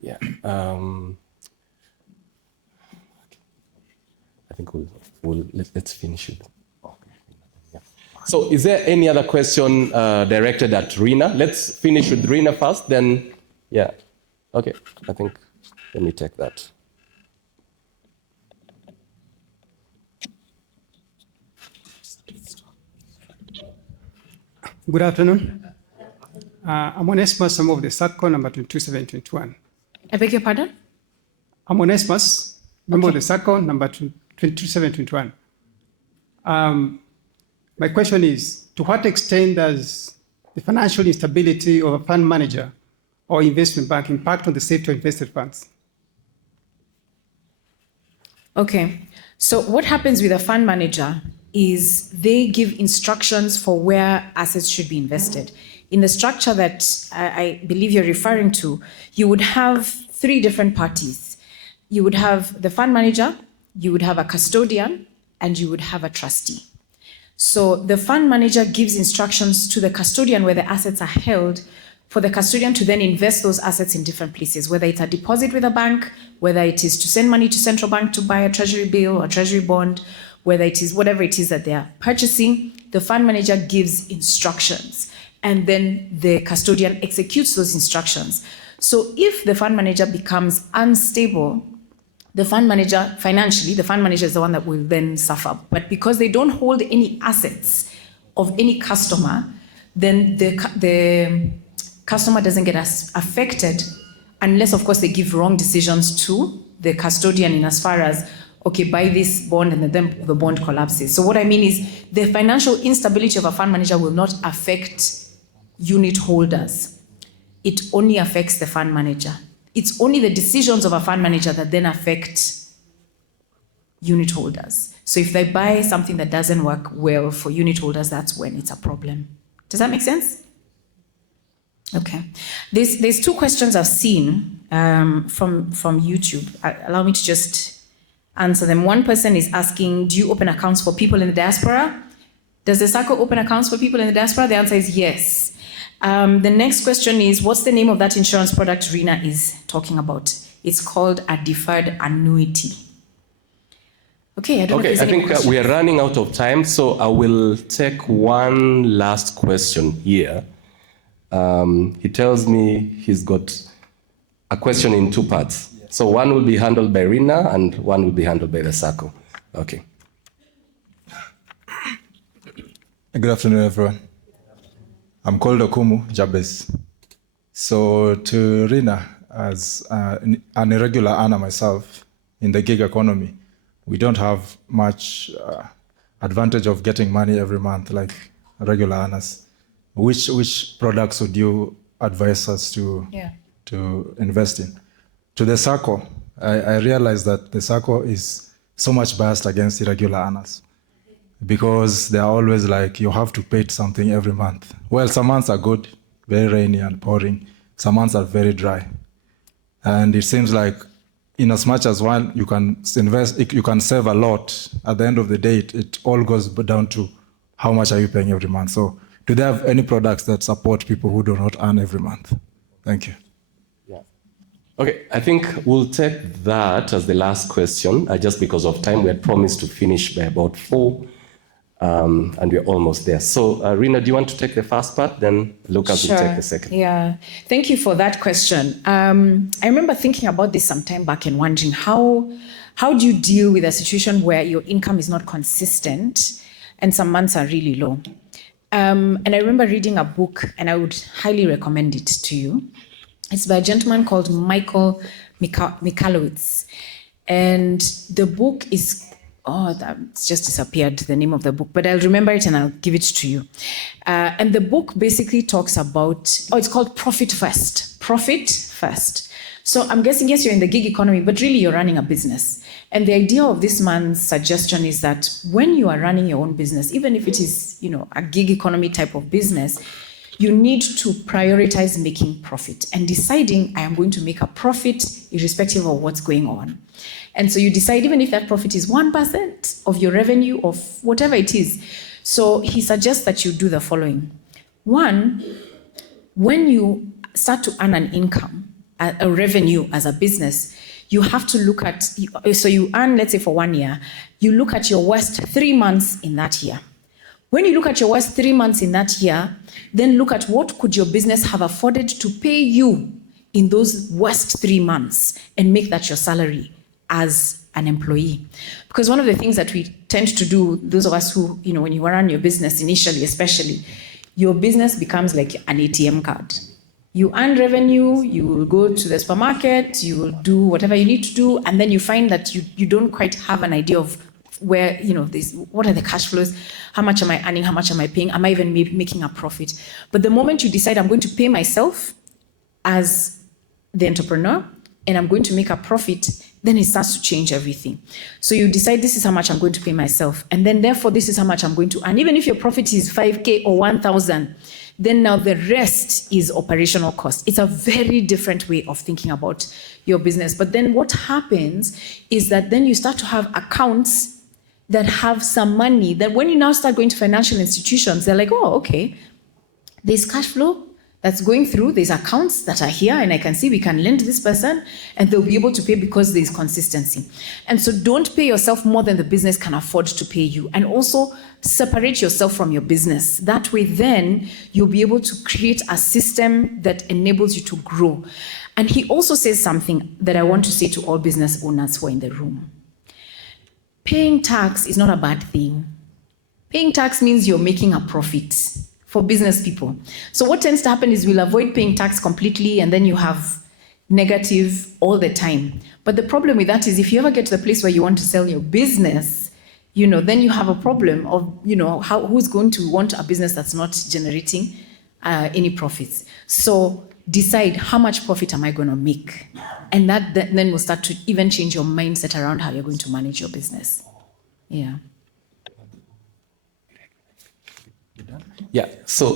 Yeah. I think let's finish it. Okay. Yeah. So is there any other question directed at Rina? Let's finish with Rina first, then, yeah. Okay, I think, let me take that. Good afternoon. I'm Onesmus, I'm of the SACCO number 22721. I beg your pardon? I'm Onesmus, member of the SACCO number 22721. My question is, to what extent does the financial instability of a fund manager or investment bank impact on the safety of invested funds? Okay, so what happens with a fund manager is they give instructions for where assets should be invested. In the structure that I believe you're referring to, you would have 3 different parties. You would have the fund manager, you would have a custodian, and you would have a trustee. So the fund manager gives instructions to the custodian where the assets are held for the custodian to then invest those assets in different places, whether it's a deposit with a bank, whether it is to send money to central bank to buy a treasury bill or a treasury bond, whether it is whatever it is that they are purchasing, the fund manager gives instructions and then the custodian executes those instructions. So if the fund manager becomes unstable, the fund manager, financially, the fund manager is the one that will then suffer. But because they don't hold any assets of any customer, then the customer doesn't get as affected unless, of course, they give wrong decisions to the custodian in as far as, okay, buy this bond and then the bond collapses. So what I mean is the financial instability of a fund manager will not affect unit holders. It only affects the fund manager. It's only the decisions of a fund manager that then affect unit holders. So if they buy something that doesn't work well for unit holders, that's when it's a problem. Does that make sense? Okay. There's 2 questions I've seen from YouTube. Allow me to just answer them. One person is asking, do you open accounts for people in the diaspora? Does the SACCO open accounts for people in the diaspora? The answer is yes. The next question is, what's the name of that insurance product Rina is talking about? It's called a deferred annuity. Okay, I think we are running out of time, so I will take one last question here. He tells me he's got a question in 2 parts. So one will be handled by Rina and one will be handled by the SACCO. Okay. Good afternoon, everyone. I'm called Okumu Jabez. So to Rina, as an irregular earner myself in the gig economy, we don't have much advantage of getting money every month like regular earners. which products would you advise us to invest in? To the SACCO, I realized that the SACCO is so much biased against irregular earners because they are always like, you have to pay something every month. Well, some months are good, very rainy and pouring. Some months are very dry. And it seems like in as much as one, you can invest, you can save a lot. At the end of the day, it all goes down to how much are you paying every month. So do they have any products that support people who do not earn every month? Thank you. Okay, I think we'll take that as the last question, just because of time. We had promised to finish by about 4, and we're almost there. So, Rina, do you want to take the first part? Then Lucas will take the second. Yeah, thank you for that question. I remember thinking about this some time back and wondering how do you deal with a situation where your income is not consistent and some months are really low? And I remember reading a book, and I would highly recommend it to you. It's by a gentleman called Michael Michalowicz. And the book is, that's just disappeared, the name of the book, but I'll remember it and I'll give it to you. And the book basically talks about, it's called Profit First. Profit First. So I'm guessing, yes, you're in the gig economy, but really you're running a business. And the idea of this man's suggestion is that when you are running your own business, even if it is, a gig economy type of business, you need to prioritize making profit and deciding, I am going to make a profit irrespective of what's going on. And so you decide, even if that profit is 1% of your revenue, of whatever it is. So he suggests that you do the following. One, when you start to earn an income, a revenue as a business, you have to look at, so you earn, let's say for 1 year, you look at your worst 3 months in that year. When you look at your worst 3 months in that year, then look at what could your business have afforded to pay you in those worst 3 months and make that your salary as an employee. Because one of the things that we tend to do, those of us who, when you run your business initially, especially, your business becomes like an ATM card. You earn revenue, you will go to the supermarket, you will do whatever you need to do, and then you find that you don't quite have an idea of where, what are the cash flows? How much am I earning? How much am I paying? Am I even making a profit? But the moment you decide I'm going to pay myself as the entrepreneur and I'm going to make a profit, then it starts to change everything. So you decide this is how much I'm going to pay myself. And then therefore this is how much I'm going to earn. Even if your profit is 5K or 1,000, then now the rest is operational cost. It's a very different way of thinking about your business. But then what happens is that then you start to have accounts that have some money that when you now start going to financial institutions, they're like, oh, okay, there's cash flow that's going through, there's accounts that are here, and I can see we can lend this person, and they'll be able to pay because there's consistency. And so don't pay yourself more than the business can afford to pay you. And also separate yourself from your business. That way then you'll be able to create a system that enables you to grow. And he also says something that I want to say to all business owners who are in the room. Paying tax is not a bad thing. Paying tax means you're making a profit for business people. So what tends to happen is we'll avoid paying tax completely and then you have negative all the time. But the problem with that is if you ever get to the place where you want to sell your business, then you have a problem of, who's going to want a business that's not generating any profits. So decide how much profit am I going to make? And that then will start to even change your mindset around how you're going to manage your business. Yeah. Yeah, so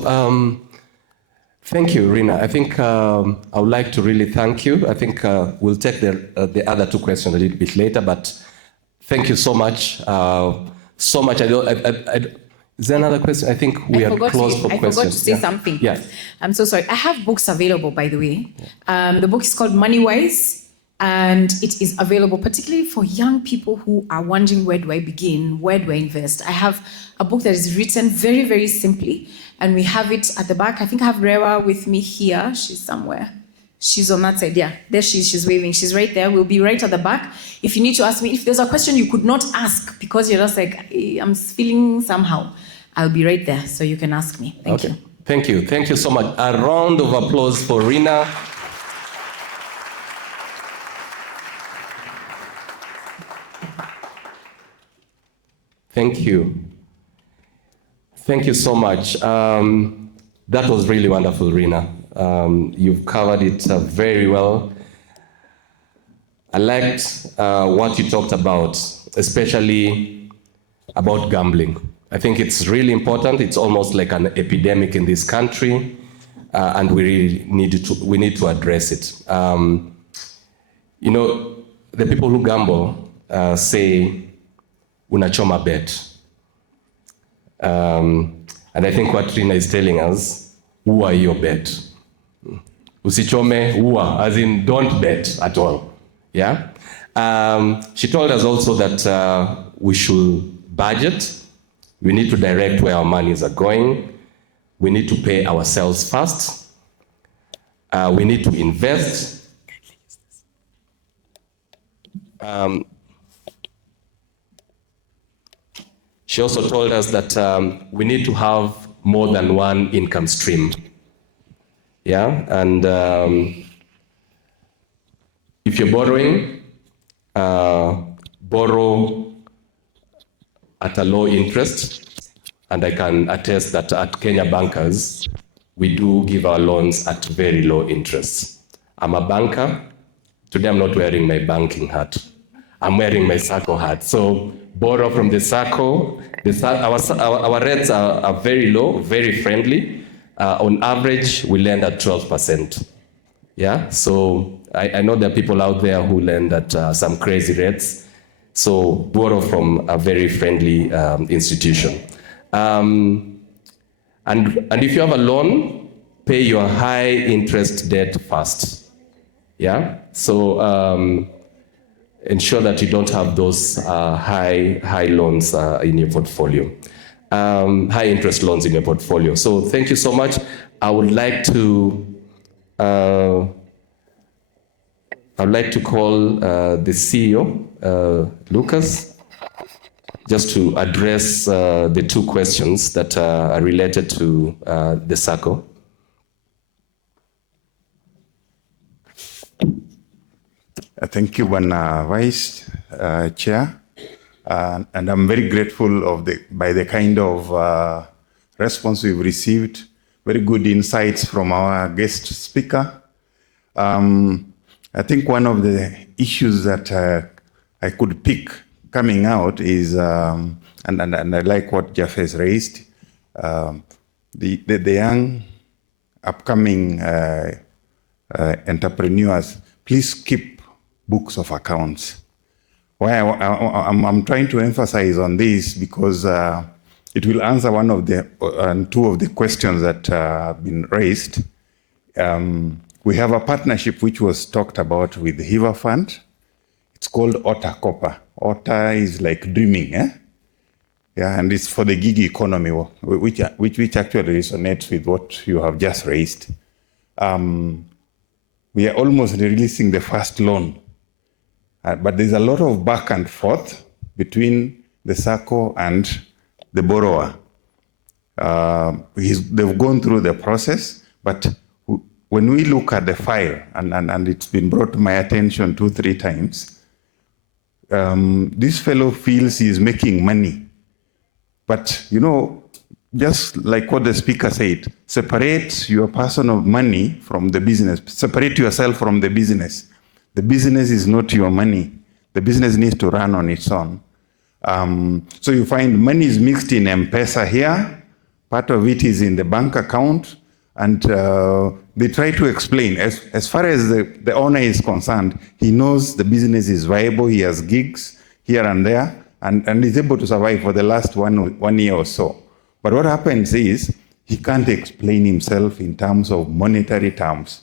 thank you, Rina. I think I would like to really thank you. I think we'll take the other 2 questions a little bit later, but thank you so much. Is there another question? I think we are closed for questions. I forgot to say something. Yeah. I'm so sorry. I have books available, by the way. The book is called Money Wise, and it is available particularly for young people who are wondering, where do I begin? Where do I invest? I have a book that is written very, very simply, and we have it at the back. I think I have Rewa with me here. She's somewhere. She's on that side. Yeah, there she is. She's waving. She's right there. We'll be right at the back. If you need to ask me, if there's a question you could not ask because you're just like, I'm feeling somehow, I'll be right there. So you can ask me. Thank you. Thank you. Thank you so much. A round of applause for Rina. Thank you. Thank you so much. That was really wonderful, Rina. You've covered it very well. I liked what you talked about, especially about gambling. I think it's really important. It's almost like an epidemic in this country, and we really need to address it. You know, the people who gamble say, "Unachoma bet," and I think what Rina is telling us, "Ua your bet." Usichome ua, as in don't bet at all. Yeah. She told us also that we should budget. We need to direct where our monies are going. We need to pay ourselves first. We need to invest. She also told us that we need to have more than one income stream. Yeah, and if you're borrowing, borrow at a low interest. And I can attest that at Kenya Bankers, we do give our loans at very low interest. I'm a banker. Today I'm not wearing my banking hat. I'm wearing my SACCO hat. So borrow from the SACCO. Our rates are very low, very friendly. On average, we lend at 12%. Yeah, so I know there are people out there who lend at some crazy rates. So borrow from a very friendly institution. And if you have a loan, pay your high interest debt first. Yeah, so ensure that you don't have those high loans in your portfolio, high interest loans in your portfolio. So thank you so much. I would like to call the CEO, Lucas, just to address the two questions that are related to the SACCO. Thank you, Vice Chair. And I'm very grateful by the kind of response we've received. Very good insights from our guest speaker. I think one of the issues that I could pick coming out is, and I like what Jeff has raised, the young upcoming entrepreneurs, please keep books of accounts. Why I'm trying to emphasize on this because it will answer one of the two of the questions that have been raised. We have a partnership which was talked about with the Hiva Fund. It's called Otta Copper. Otta is like dreaming, eh? Yeah, and it's for the gig economy, which actually resonates with what you have just raised. We are almost releasing the first loan, but there's a lot of back and forth between the SACCO and the borrower. They've gone through the process, but when we look at the file, and it's been brought to my attention 2-3 times, this fellow feels he's making money. But, you know, just like what the speaker said, separate your personal money from the business. Separate yourself from the business. The business is not your money. The business needs to run on its own. So you find money is mixed in M-Pesa here. Part of it is in the bank account. And they try to explain, as far as the owner is concerned, he knows the business is viable, he has gigs here and there, and is able to survive for the last one year or so. But what happens is, he can't explain himself in terms of monetary terms.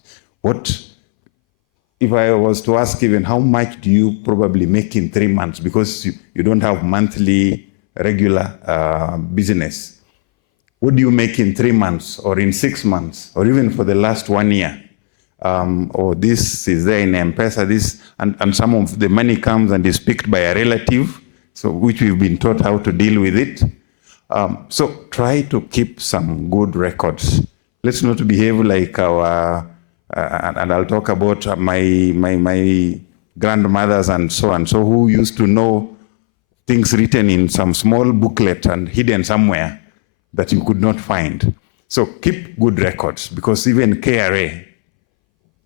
If I was to ask even, how much do you probably make in 3 months, because you don't have monthly regular business? What do you make in 3 months or in 6 months or even for the last 1 year? Or this is there in M-Pesa, and some of the money comes and is picked by a relative, so which we've been taught how to deal with it. So try to keep some good records. Let's not behave like our, and I'll talk about my grandmothers and so on, so who used to know things written in some small booklet and hidden somewhere that you could not find. So keep good records, because even KRA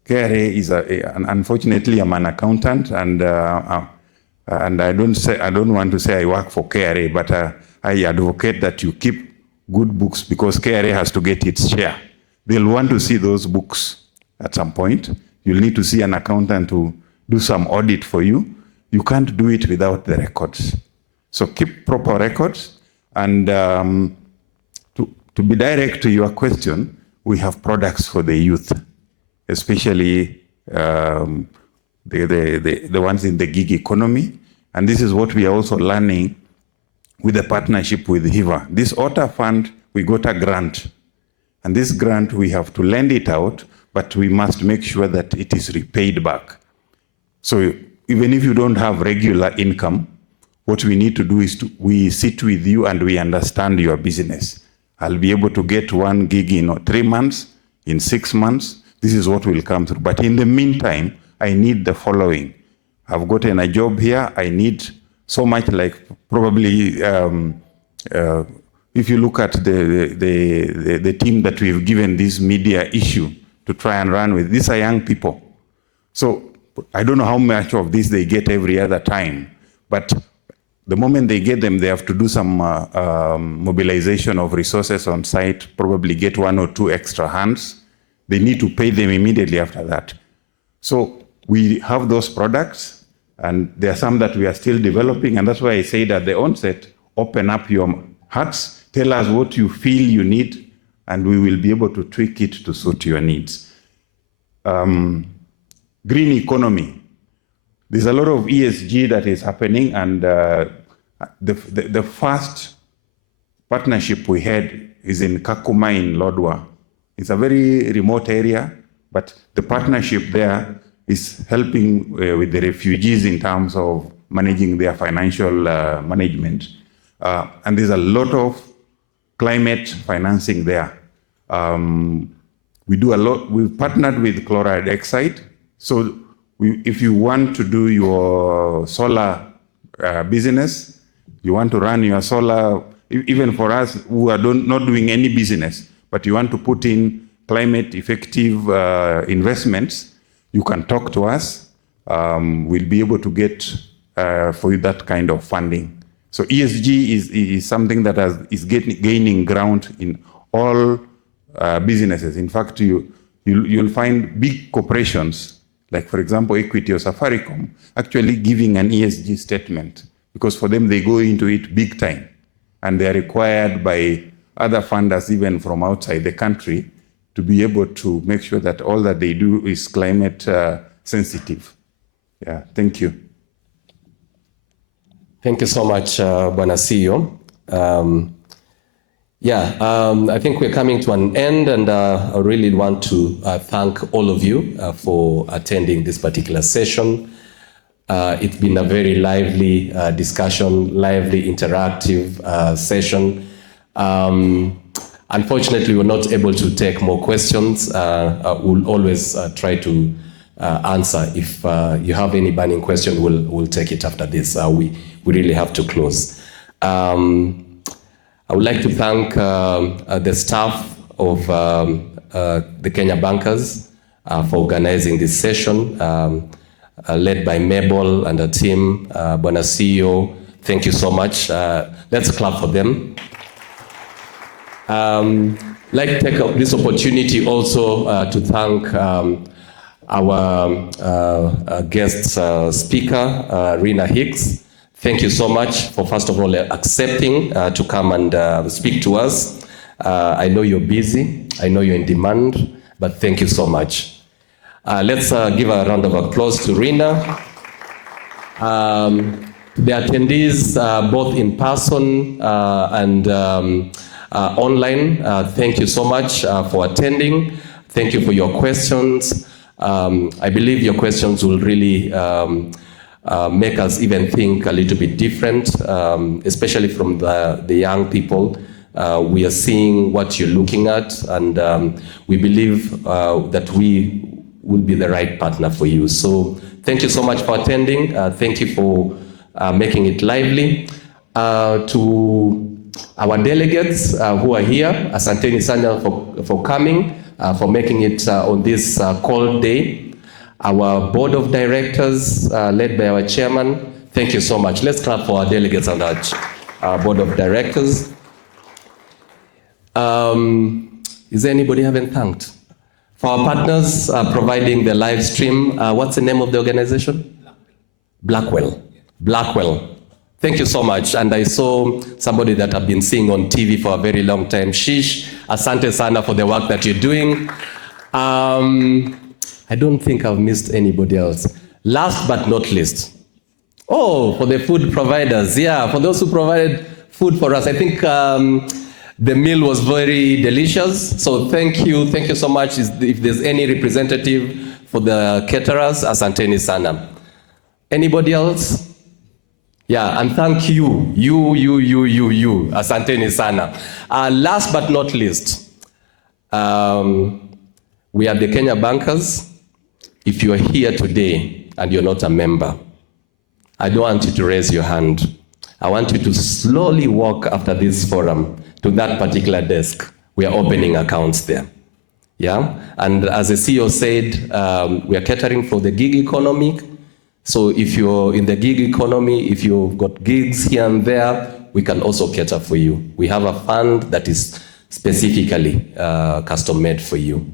is unfortunately, I'm an accountant, and I don't want to say I work for KRA, but I advocate that you keep good books, because KRA has to get its share. They'll want to see those books at some point. You'll need to see an accountant to do some audit for you. You can't do it without the records. So keep proper records. And to be direct to your question, we have products for the youth, especially the ones in the gig economy. And this is what we are also learning with a partnership with HIVA. This OTA fund, we got a grant. And this grant, we have to lend it out, but we must make sure that it is repaid back. So even if you don't have regular income, what we need to do is we sit with you and we understand your business. I'll be able to get 1 gig in 3 months, in 6 months. This is what will come through. But in the meantime, I need the following. I've gotten a job here. I need so much, like probably, if you look at the team that we've given this media issue to try and run with, these are young people. So I don't know how much of this they get every other time, but the moment they get them, they have to do some mobilization of resources on site, probably get 1 or 2 extra hands. They need to pay them immediately after that. So we have those products, and there are some that we are still developing, and that's why I said at the onset, open up your hearts, tell us what you feel you need, and we will be able to tweak it to suit your needs. Green economy. There's a lot of ESG that is happening, and the first partnership we had is in Kakuma in Lodwar. It's a very remote area, but the partnership there is helping with the refugees in terms of managing their financial management. And there's a lot of climate financing there. We do a lot. We've partnered with Chloride Exide. So if you want to do your solar business, you want to run your solar, even for us who are not doing any business, but you want to put in climate effective investments, you can talk to us. We'll be able to get for you that kind of funding. So ESG is something that is gaining ground in all businesses. In fact, you'll find big corporations, like for example, Equity or Safaricom, actually giving an ESG statement, because for them, they go into it big time, and they are required by other funders, even from outside the country, to be able to make sure that all that they do is climate sensitive. Yeah, thank you. Thank you so much, Bwana CEO. I think we're coming to an end, and I really want to thank all of you for attending this particular session. It's been a very lively discussion, lively interactive session. Unfortunately, we're not able to take more questions. We'll always try to answer. If you have any burning question, we'll take it after this. We really have to close. I would like to thank the staff of the Kenya Bankers for organizing this session, led by Mabel and her team. Bwana CEO, thank you so much. Let's clap for them. I'd like to take this opportunity also to thank our guest speaker, Rina Hicks. Thank you so much for, first of all, accepting to come and speak to us. I know you're busy, I know you're in demand, but thank you so much. Let's give a round of applause to Rina. The attendees, both in person and online, thank you so much for attending. Thank you for your questions. I believe your questions will really make us even think a little bit different, especially from the young people. We are seeing what you're looking at, and we believe that we will be the right partner for you. So thank you so much for attending. Thank you for making it lively. To Our delegates who are here, asanteni sana for coming, for making it on this cold day. Our board of directors, led by our chairman, thank you so much. Let's clap for our delegates and our board of directors. Is there anybody I haven't thanked? For our partners providing the live stream, what's the name of the organization? Blackwell. Blackwell. Thank you so much. And I saw somebody that I've been seeing on TV for a very long time. Shish, asante sana for the work that you're doing. I don't think I've missed anybody else. Last but not least, for the food providers. Yeah, for those who provided food for us. I think the meal was very delicious. So thank you so much. If there's any representative for the caterers, asanteni sana. Anybody else? Yeah, and thank you. You. Asanteni sana. Last but not least, we are the Kenya Bankers. If you are here today and you're not a member, I don't want you to raise your hand. I want you to slowly walk after this forum to that particular desk. We are opening accounts there. Yeah, and as the CEO said, we are catering for the gig economy. So if you're in the gig economy, if you've got gigs here and there, we can also cater for you. We have a fund that is specifically custom made for you.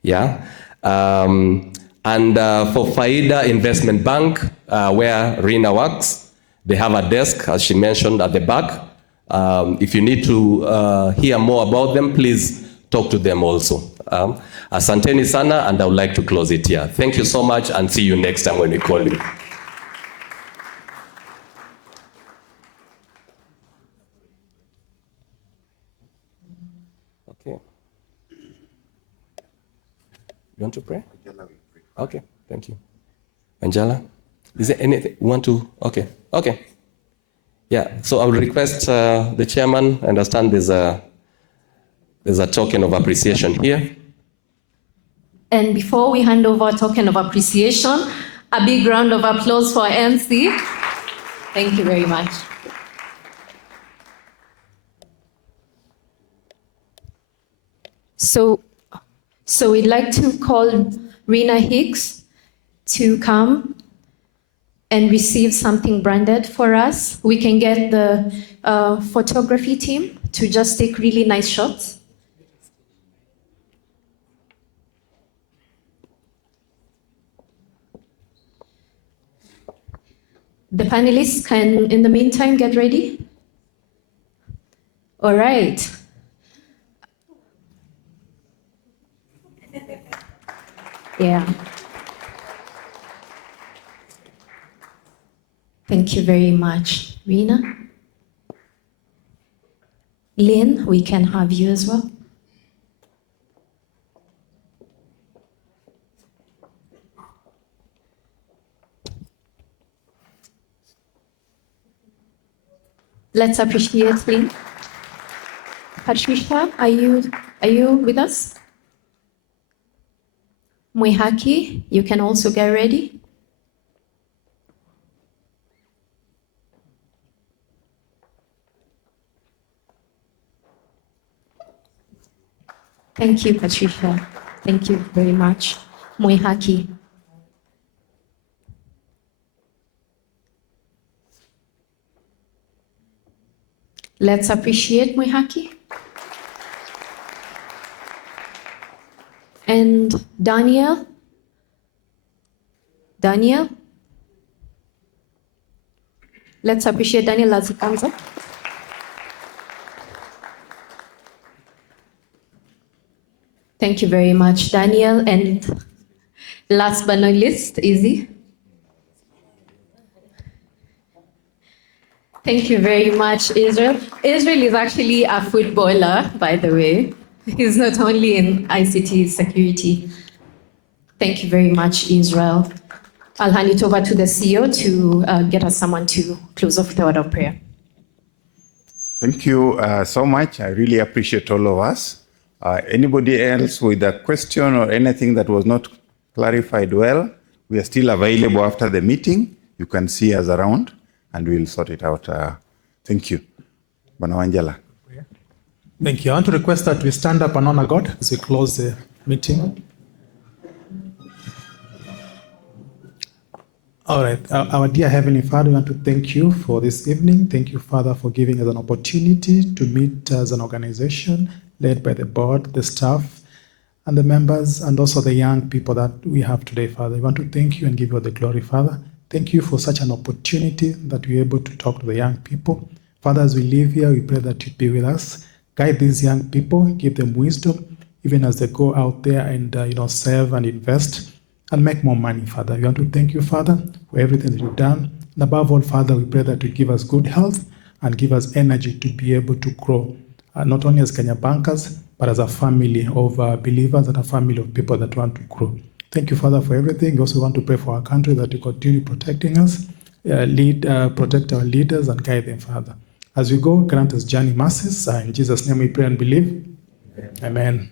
Yeah. And for Faida Investment Bank, where Rina works, they have a desk, as she mentioned, at the back. If you need to hear more about them, please talk to them also. Asanteni sana, and I would like to close it here. Thank you so much, and see you next time when we call you. Okay. You want to pray? Okay, thank you. Angela, is there anything you want to? Okay. Yeah, so I will request the chairman. I understand there's a token of appreciation here. And before we hand over a token of appreciation, a big round of applause for MC. Thank you very much. So we'd like to call Rina Hicks to come and receive something branded for us. We can get the photography team to just take really nice shots. The panelists can, in the meantime, get ready. All right. Yeah. Thank you very much, Rina. Lynn, we can have you as well. Let's appreciate Lynn. Patricia, are you with us? Mwihaki, you can also get ready. Thank you, Patricia. Thank you very much. Mwihaki. Let's appreciate Mwihaki. And Daniel. Let's appreciate Daniel as he comes up. Thank you very much, Daniel. And last but not least, Izzy. Thank you very much, Israel. Israel is actually a footballer, by the way. He's not only in ICT security. Thank you very much, Israel. I'll hand it over to the CEO to get us someone to close off with the word of prayer. Thank you so much. I really appreciate all of us. Anybody else with a question or anything that was not clarified well, we are still available after the meeting. You can see us around and we'll sort it out. Thank you. Bwana Wanjala. Thank you. I want to request that we stand up and honor God as we close the meeting. All right. Our dear Heavenly Father, we want to thank you for this evening. Thank you, Father, for giving us an opportunity to meet as an organization led by the board, the staff, and the members, and also the young people that we have today, Father. We want to thank you and give you the glory, Father. Thank you for such an opportunity that we're able to talk to the young people. Father, as we live here, we pray that you be with us. Guide these young people, give them wisdom, even as they go out there and serve and invest and make more money, Father. We want to thank you, Father, for everything that you've done. And above all, Father, we pray that you give us good health and give us energy to be able to grow, not only as Kenya bankers, but as a family of believers and a family of people that want to grow. Thank you, Father, for everything. We also want to pray for our country that you continue protecting us, protect our leaders and guide them, Father. As we go, grant us journey mercies. In Jesus' name we pray and believe. Amen.